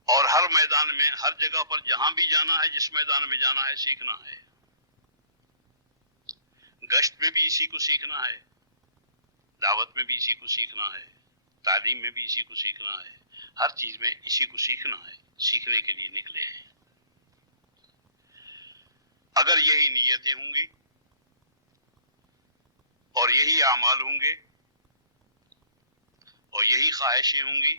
اور ہر میدان میں، ہر جگہ پر جہاں بھی جانا ہے، جس میدان میں جانا ہے سیکھنا ہے. گشت میں بھی اسی کو سیکھنا ہے، دعوت میں بھی اسی کو سیکھنا ہے، تعلیم میں بھی اسی کو سیکھنا ہے، ہر چیز میں اسی کو سیکھنا ہے. سیکھنے کے لیے نکلے ہیں. اگر یہی نیتیں ہوں گی اور یہی اعمال ہوں گے اور یہی خواہشیں ہوں گی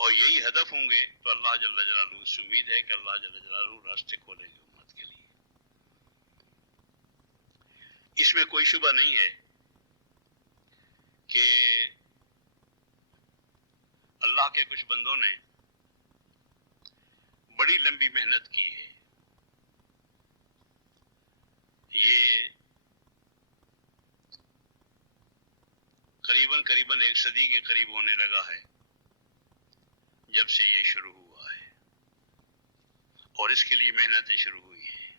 اور یہی ہدف ہوں گے تو اللہ جل جلالہ سے امید ہے کہ اللہ جل جلالہ راستے کھولے گے امت کے لیے. اس میں کوئی شبہ نہیں ہے کہ اللہ کے کچھ بندوں نے بڑی لمبی محنت کی ہے. یہ قریباً 1 صدی کے قریب ہونے لگا ہے جب سے یہ شروع ہوا ہے، اور اس کے لیے محنتیں شروع ہوئی ہیں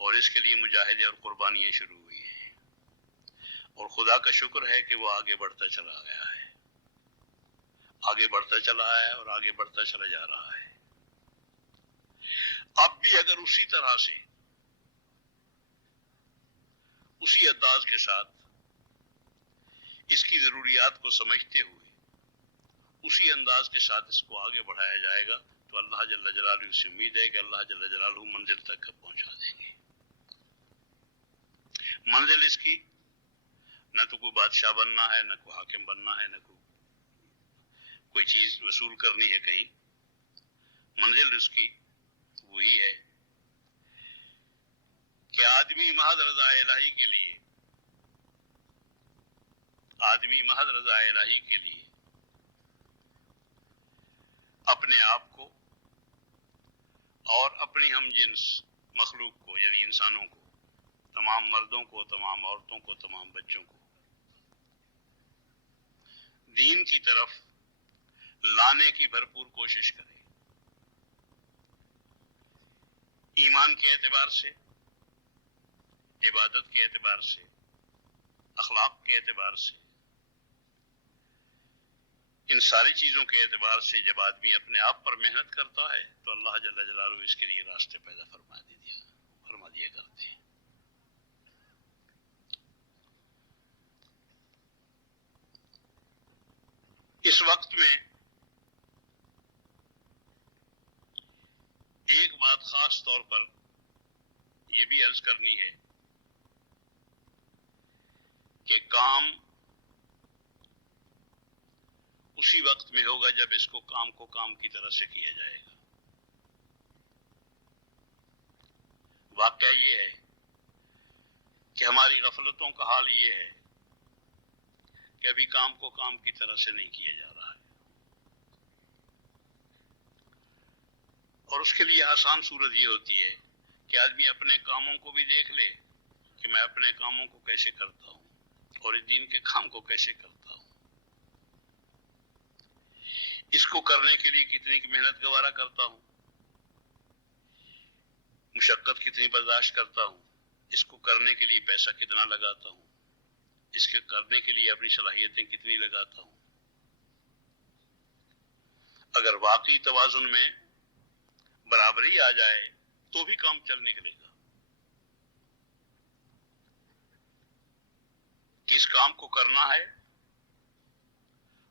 اور اس کے لیے مجاہدے اور قربانیاں شروع ہوئی ہیں. اور خدا کا شکر ہے کہ وہ آگے بڑھتا چلا گیا ہے، آگے بڑھتا چلا ہے اور آگے بڑھتا چلا جا رہا ہے. اب بھی اگر اسی طرح سے، اسی انداز کے ساتھ اس کی ضروریات کو سمجھتے ہوئے اسی انداز کے ساتھ اس کو آگے بڑھایا جائے گا تو اللہ جل جلالہ سے امید ہے کہ اللہ جل جلالہ منزل تک پہنچا دیں گے. منزل اس کی نہ تو کوئی بادشاہ بننا ہے، نہ کوئی حاکم بننا ہے، نہ کوئی چیز وصول کرنی ہے کہیں. منزل اس کی وہی ہے کہ آدمی محض رضا الہی کے لیے، اپنے آپ کو اور اپنی ہم جنس مخلوق کو یعنی انسانوں کو، تمام مردوں کو، تمام عورتوں کو، تمام بچوں کو دین کی طرف لانے کی بھرپور کوشش کرے. ایمان کے اعتبار سے، عبادت کے اعتبار سے، اخلاق کے اعتبار سے، ان ساری چیزوں کے اعتبار سے جب آدمی اپنے آپ پر محنت کرتا ہے تو اللہ جل جلالہ اس کے لیے راستے پیدا فرما دیا کرتے ہیں. اس وقت میں ایک بات خاص طور پر یہ بھی عرض کرنی ہے کہ کام اسی وقت میں ہوگا جب اس کو کام کی طرح سے کیا جائے گا. واقعہ یہ ہے کہ ہماری غفلتوں کا حال یہ ہے کہ ابھی کام کو کام کی طرح سے نہیں کیا جا رہا ہے. اور اس کے لیے آسان صورت یہ ہوتی ہے کہ آدمی اپنے کاموں کو بھی دیکھ لے کہ میں اپنے کاموں کو کیسے کرتا ہوں اور اس دین کے کام کو کیسے کرتا ہوں. اس کو کرنے کے لیے کتنی کی محنت گوارا کرتا ہوں، مشقت کتنی برداشت کرتا ہوں، اس کو کرنے کے لیے پیسہ کتنا لگاتا ہوں، اس کے کرنے کے لیے اپنی صلاحیتیں کتنی لگاتا ہوں. اگر واقعی توازن میں برابری آ جائے تو بھی کام چل نکلے گا. کس کام کو کرنا ہے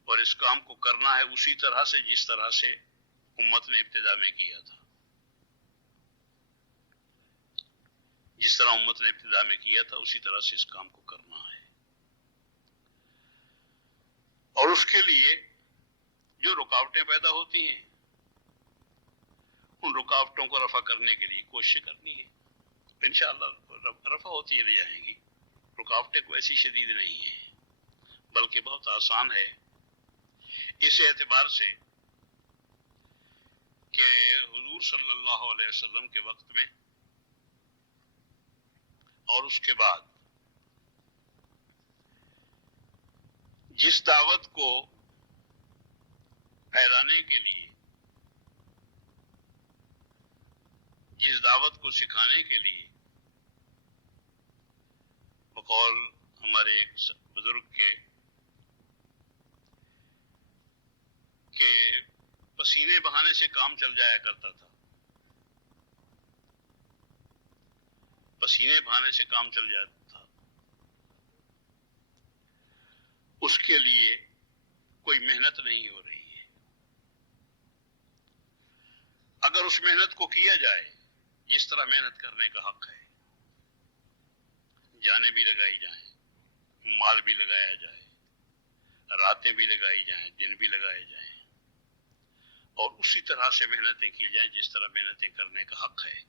اور اس کام کو کرنا ہے اسی طرح سے جس طرح سے امت نے ابتدا میں کیا تھا. جس طرح امت نے ابتدا میں کیا تھا اسی طرح سے اس کام کو کرنا ہے. اور اس کے لیے جو رکاوٹیں پیدا ہوتی ہیں ان رکاوٹوں کو رفع کرنے کے لیے کوشش کرنی ہے. انشاءاللہ رفع ہوتی چلی جائیں گی. رکاوٹیں کوئی ایسی شدید نہیں ہیں بلکہ بہت آسان ہے اس اعتبار سے کہ حضور صلی اللہ علیہ وسلم کے وقت میں اور اس کے بعد جس دعوت کو پھیلانے کے لیے، جس دعوت کو سکھانے کے لیے بقول ہمارے ایک بزرگ کے کہ پسینے بہانے سے کام چل جایا کرتا تھا. پسینے بہانے سے کام چل جاتا تھا. اس کے لیے کوئی محنت نہیں ہو رہی ہے. اگر اس محنت کو کیا جائے جس طرح محنت کرنے کا حق ہے، جانیں بھی لگائی جائیں، مال بھی لگایا جائے، راتیں بھی لگائی جائیں، دن بھی لگائے جائیں، اور اسی طرح سے محنتیں کی جائیں جس طرح محنتیں کرنے کا حق ہے،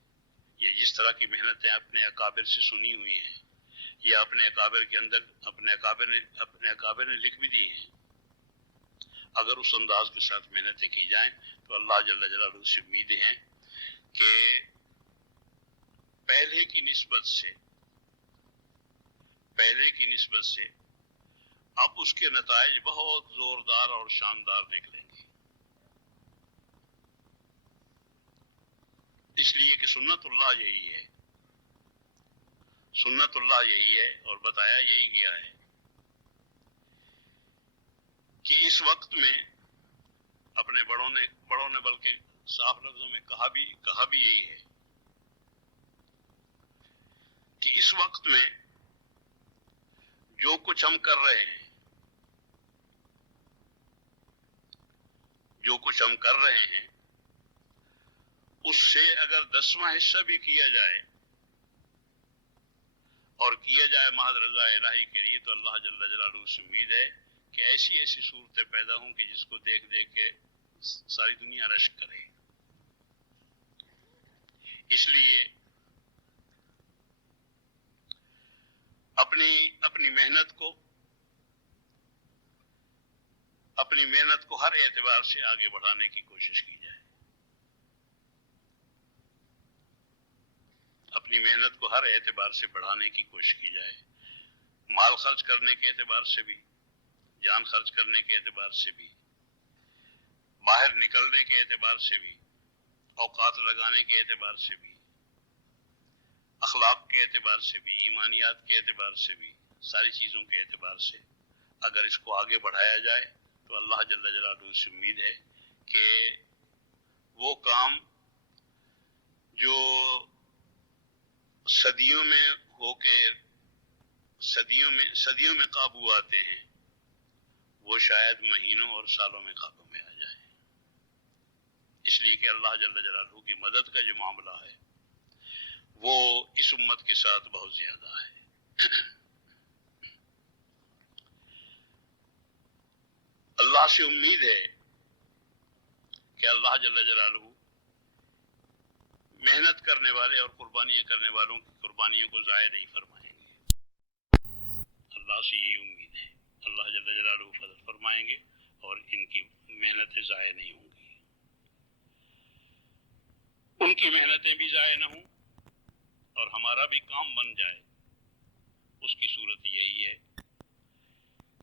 یا جس طرح کی محنتیں اپنے اکابر سے سنی ہوئی ہیں یا اپنے اکابر کے اندر اپنے اکابر نے لکھ بھی دی ہیں. اگر اس انداز کے ساتھ محنتیں کی جائیں تو اللہ جل جلالہ سے امیدیں ہیں کہ پہلے کی نسبت سے اب اس کے نتائج بہت زوردار اور شاندار نکلیں گے. اس لیے کہ سنت اللہ یہی ہے، سنت اللہ یہی ہے اور بتایا یہی گیا ہے کہ اس وقت میں اپنے بڑوں نے بلکہ صاف لفظوں میں کہا بھی یہی ہے کہ اس وقت میں جو کچھ ہم کر رہے ہیں، اس سے اگر 10واں حصہ بھی کیا جائے اور کیا جائے محض رضا الہی کے لیے تو اللہ جل جلالہ سے امید ہے کہ ایسی صورتیں پیدا ہوں کہ جس کو دیکھ کے ساری دنیا رشک کرے. اس لیے اپنی محنت کو ہر اعتبار سے آگے بڑھانے کی کوشش کی جائے. اپنی محنت کو ہر اعتبار سے بڑھانے کی کوشش کی جائے. مال خرچ کرنے کے اعتبار سے بھی، جان خرچ کرنے کے اعتبار سے بھی، باہر نکلنے کے اعتبار سے بھی، اوقات لگانے کے اعتبار سے بھی، اخلاق کے اعتبار سے بھی، ایمانیات کے اعتبار سے بھی، ساری چیزوں کے اعتبار سے اگر اس کو آگے بڑھایا جائے تو اللہ جل جلالہ سے امید ہے کہ وہ کام جو صدیوں میں قابو آتے ہیں وہ شاید مہینوں اور سالوں میں قابو میں آ جائیں. اس لیے کہ اللہ جل جلالہ کی مدد کا جو معاملہ ہے وہ اس امت کے ساتھ بہت زیادہ ہے. اللہ سے امید ہے کہ اللہ جل جلالہ محنت کرنے والے اور قربانیاں کرنے والوں کی قربانیوں کو ضائع نہیں فرمائیں گے. اللہ سے یہی امید ہے. اللہ جل جلالہ فضل فرمائیں گے اور ان کی محنتیں ضائع نہیں ہوں گی. ان کی محنتیں بھی ضائع نہ ہوں اور ہمارا بھی کام بن جائے. اس کی صورت یہی ہے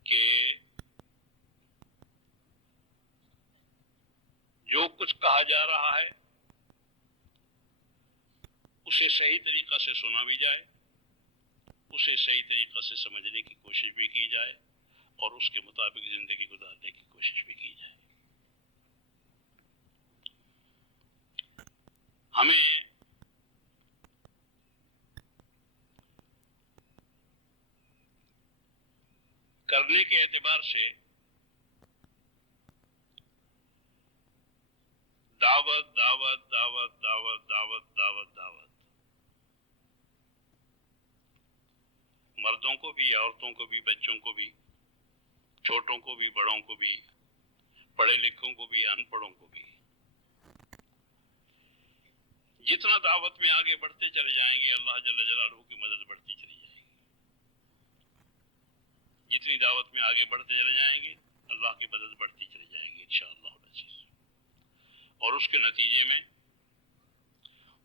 کہ جو کچھ کہا جا رہا ہے اسے صحیح طریقہ سے سنا بھی جائے, اسے صحیح طریقہ سے سمجھنے کی کوشش بھی کی جائے اور اس کے مطابق زندگی گزارنے کی کوشش بھی کی جائے. ہمیں کرنے کے اعتبار سے دعوت دعوت دعوت دعوت دعوت دعوت دعوت, مردوں کو بھی, عورتوں کو بھی, بچوں کو بھی, چھوٹوں کو بھی, بڑوں کو بھی, پڑھے لکھوں کو بھی, ان پڑھوں کو بھی. جتنا دعوت میں آگے بڑھتے چلے جائیں گے اللہ جل جلالہ کی مدد بڑھتی چلی جائے گی. جتنی دعوت میں آگے بڑھتے چلے جائیں گے اللہ کی مدد بڑھتی چلی جائے گی انشاءاللہ العزیز. اور اس کے نتیجے میں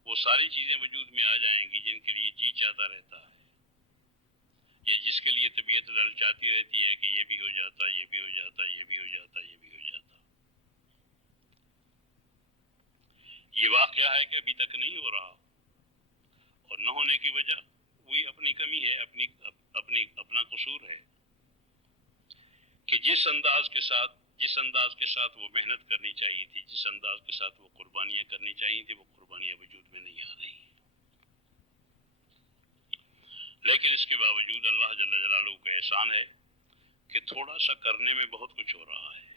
وہ ساری چیزیں وجود میں آ جائیں گی جن کے لیے جی چاہتا رہتا ہے, یا جس کے لیے طبیعت للچاتی رہتی ہے کہ یہ بھی ہو جاتا, یہ بھی ہو جاتا, یہ بھی ہو جاتا, یہ بھی ہو جاتا. یہ واقعہ ہے کہ ابھی تک نہیں ہو رہا, اور نہ ہونے کی وجہ وہی اپنی کمی ہے, اپنا قصور ہے کہ جس انداز کے ساتھ وہ محنت کرنی چاہیے تھی, جس انداز کے ساتھ وہ قربانیاں کرنی چاہیے تھی, وہ قربانیاں وجود میں نہیں آ رہی. لیکن اس کے باوجود اللہ جل جلالہ کا احسان ہے کہ تھوڑا سا کرنے میں بہت کچھ ہو رہا ہے.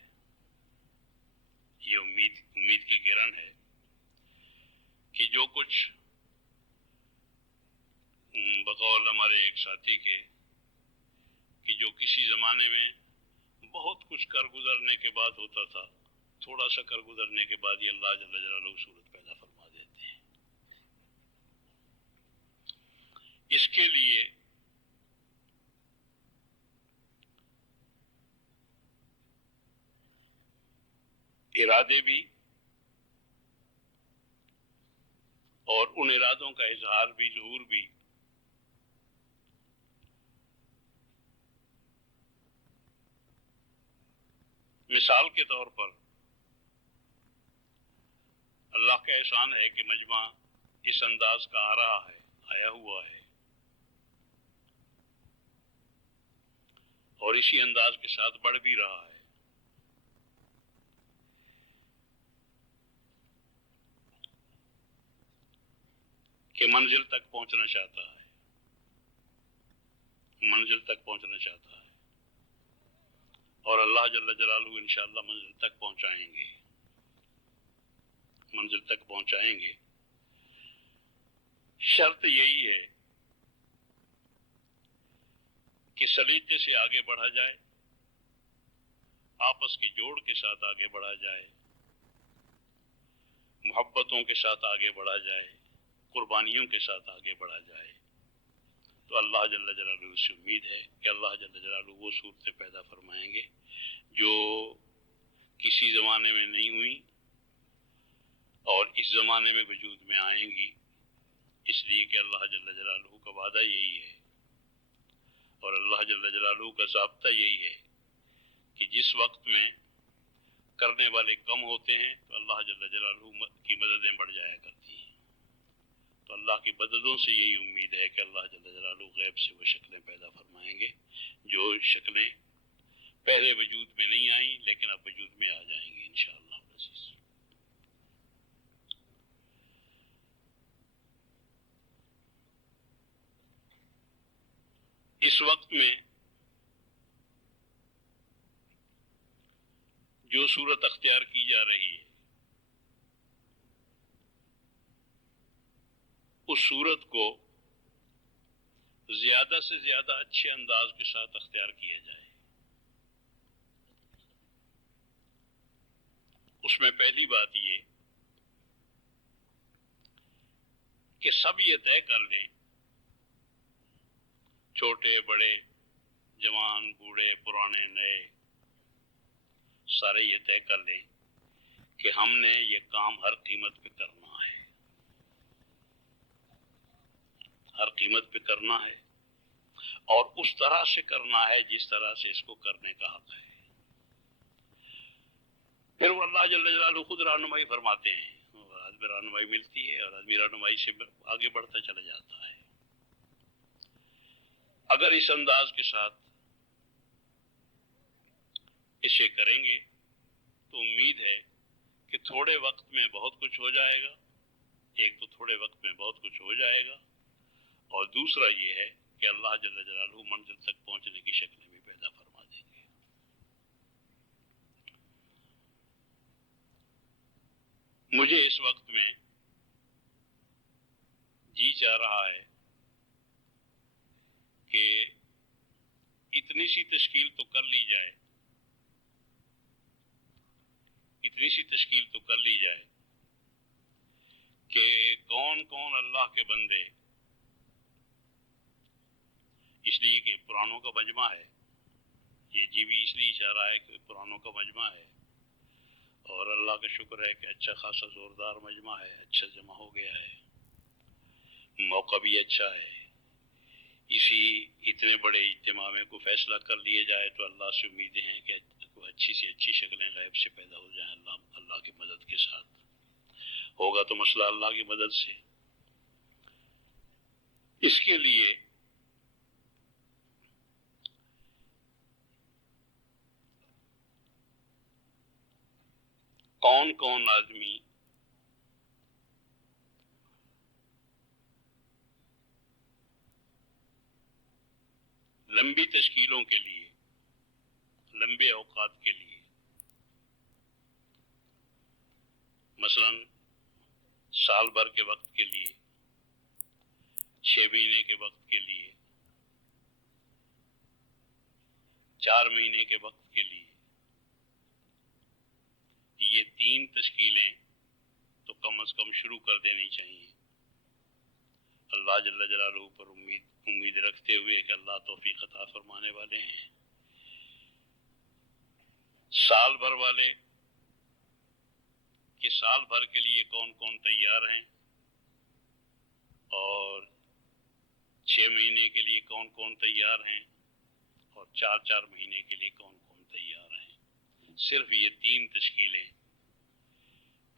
یہ امید کی کرن ہے کہ جو کچھ بقول ہمارے ایک ساتھی کے کہ جو کسی زمانے میں بہت کچھ کر گزرنے کے بعد ہوتا تھا, تھوڑا سا کر گزرنے کے بعد ہی اللہ جل جلالہ صورت پیدا فرما دیتے ہیں. اس کے لیے ارادے بھی اور ان ارادوں کا اظہار بھی, ظہور بھی مثال کے طور پر اللہ کا احسان ہے کہ مجمع اس انداز کا آ رہا ہے, آیا ہوا ہے, اور اسی انداز کے ساتھ بڑھ بھی رہا ہے. کہ منزل تک پہنچنا چاہتا ہے, منزل تک پہنچنا چاہتا ہے, اور اللہ جل جلالہ انشاءاللہ منزل تک پہنچائیں گے, منزل تک پہنچائیں گے. شرط یہی ہے کہ سلیقے سے آگے بڑھا جائے, آپس کے جوڑ کے ساتھ آگے بڑھا جائے, محبتوں کے ساتھ آگے بڑھا جائے, قربانیوں کے ساتھ آگے بڑھا جائے. تو اللہ جل جلالہ سے امید ہے کہ اللہ جل جلالہ وہ صورتیں پیدا فرمائیں گے جو کسی زمانے میں نہیں ہوئی اور اس زمانے میں وجود میں آئیں گی, اس لیے کہ اللہ جل جلالہ کا وعدہ یہی ہے اور اللہ جل جلالہ کا ضابطہ یہی ہے کہ جس وقت میں کرنے والے کم ہوتے ہیں تو اللہ جل جلالہ کی مددیں بڑھ جایا کرتی ہیں. تو اللہ کی مددوں سے یہی امید ہے کہ اللہ جل جلالہ غیب سے وہ شکلیں پیدا فرمائیں گے جو شکلیں پہلے وجود میں نہیں آئیں لیکن اب وجود میں آ جائیں گی انشاءاللہ العزیز. اس وقت میں جو صورت اختیار کی جا رہی ہے اس صورت کو زیادہ سے زیادہ اچھے انداز کے ساتھ اختیار کیا جائے. اس میں پہلی بات یہ کہ سب یہ طے کر لیں، چھوٹے بڑے، جوان بوڑھے، پرانے نئے، سارے یہ طے کر لیں کہ ہم نے یہ کام ہر قیمت پہ کرنا ہے، ہر قیمت پہ کرنا ہے، اور اس طرح سے کرنا ہے جس طرح سے اس کو کرنے کا حق ہے۔ پھر وہ اللہ جل جلالہ خود رہنمائی فرماتے ہیں، اور آدمی رہنمائی ملتی ہے اور آدمی رہنمائی سے آگے بڑھتا چلا جاتا ہے۔ اگر اس انداز کے ساتھ اسے کریں گے تو امید ہے کہ تھوڑے وقت میں بہت کچھ ہو جائے گا۔ ایک تو تھوڑے وقت میں بہت کچھ ہو جائے گا، اور دوسرا یہ ہے کہ اللہ جل جلالہ منزل تک پہنچنے کی شکلیں بھی پیدا فرما دیں گے۔ مجھے اس وقت میں جی چاہ رہا ہے کہ اتنی سی تشکیل تو کر لی جائے، اتنی سی تشکیل تو کر لی جائے کہ کون کون اللہ کے بندے، اس لیے کہ پرانوں کا مجمع ہے، یہ جی بھی اس لیے اشارہ ہے کہ پرانوں کا مجمع ہے، اور اللہ کا شکر ہے کہ اچھا خاصا زوردار مجمع ہے، اچھا جمع ہو گیا ہے، موقع بھی اچھا ہے۔ اسی اتنے بڑے اجتماع میں کوئی فیصلہ کر لیے جائے تو اللہ سے امیدیں ہیں کہ کوئی اچھی سے اچھی شکلیں غیب سے پیدا ہو جائیں، اللہ کی مدد کے ساتھ ہوگا تو مسئلہ اللہ کی مدد سے۔ اس کے لیے کون کون آدمی لمبی تشکیلوں کے لیے، لمبے اوقات کے لیے، مثلا سال بھر کے وقت کے لیے، 6 مہینے کے وقت کے لیے، 4 مہینے کے وقت کے لیے، یہ 3 تشکیلیں تو کم از کم شروع کر دینی چاہیے، اللہ جل جلالہ پر امید رکھتے ہوئے کہ اللہ توفیق عطا فرمانے والے ہیں۔ سال بھر والے کہ سال بھر کے لیے کون کون تیار ہیں، اور 6 مہینے کے لیے کون کون تیار ہیں، اور 4 مہینے کے لیے کون کون تیار ہیں۔ صرف یہ 3 تشکیلیں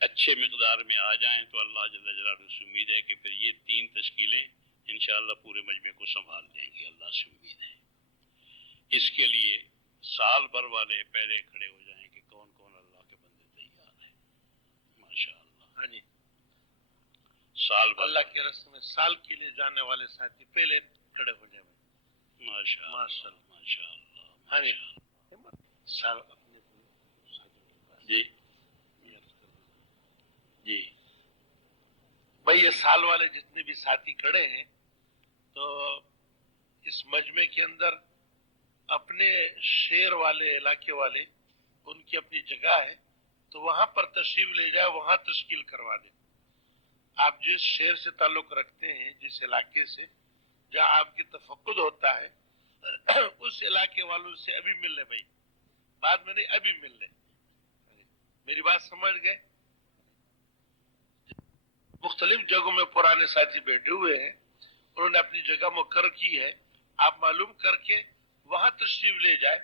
اچھے مقدار میں آ جائیں تو اللہ جل جلالہ سے امید ہے کہ پھر یہ 3 تشکیلیں انشاءاللہ پورے مجمع کو سنبھال لیں گے، اللہ سے امید ہے۔ اس کے لیے سال بھر والے پہلے کھڑے ہو جائیں کہ کون کون اللہ کے بندے تیار ہیں۔ ماشاءاللہ، ہاں جی، سال بھر اللہ کے راستے میں سال کے لیے جانے والے ساتھی پہلے کھڑے ہو جائیں۔ ماشاءاللہ ماشاءاللہ۔ ہاں جی، سال اپنے جی جی بھائی یہ سال والے جتنے بھی ساتھی کھڑے ہیں تو اس مجمع کے اندر اپنے شہر والے علاقے والے ان کی اپنی جگہ ہے تو وہاں پر تشریف لے جائے، وہاں تشکیل کروا دیں۔ آپ جس شہر سے تعلق رکھتے ہیں، جس علاقے سے جہاں آپ کی تفقد ہوتا ہے، اس علاقے والوں سے ابھی مل لیں بھائی، بعد میں نہیں، ابھی مل لیں۔ میری بات سمجھ گئے؟ مختلف جگہوں میں پرانے ساتھی بیٹھے ہوئے ہیں، انہوں نے اپنی جگہ مقرر کی ہے، آپ معلوم کر کے وہاں تشریف لے جائے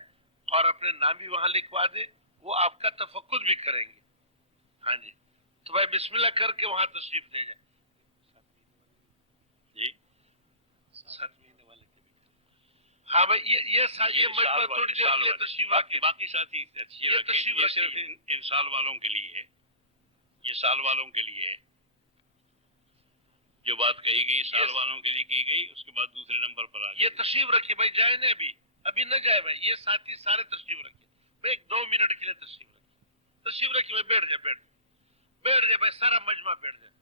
اور اپنے نام بھی وہاں لکھوا دے، وہ آپ کا تفقد بھی کریں گے۔ ہاں جی، تو بھائی بسم اللہ کر کے وہاں تشریف لے جائے۔ جی 7 مہینے والے کے بھی، ہاں بھائی یہ مجمع تھوڑی دیر کے لیے تشریف رکھے، باقی ساتھی تشریف رکھیں، یہ صرف ان سال والوں کے لیے ہے، یہ سال والوں کے لیے ہے۔ جو بات کہی گئی سال والوں کے لیے کی گئی، اس کے بعد دوسرے نمبر پر آ گئی۔ یہ تشریف رکھے بھائی، جائے نا ابھی نہ جائے بھائی، یہ ساتھی سارے تشریف رکھے بھائی، 2 منٹ کے لیے تشریف رکھے بھائی، بیٹھ جائے بھائی، سارا مجمع بیٹھ جائے۔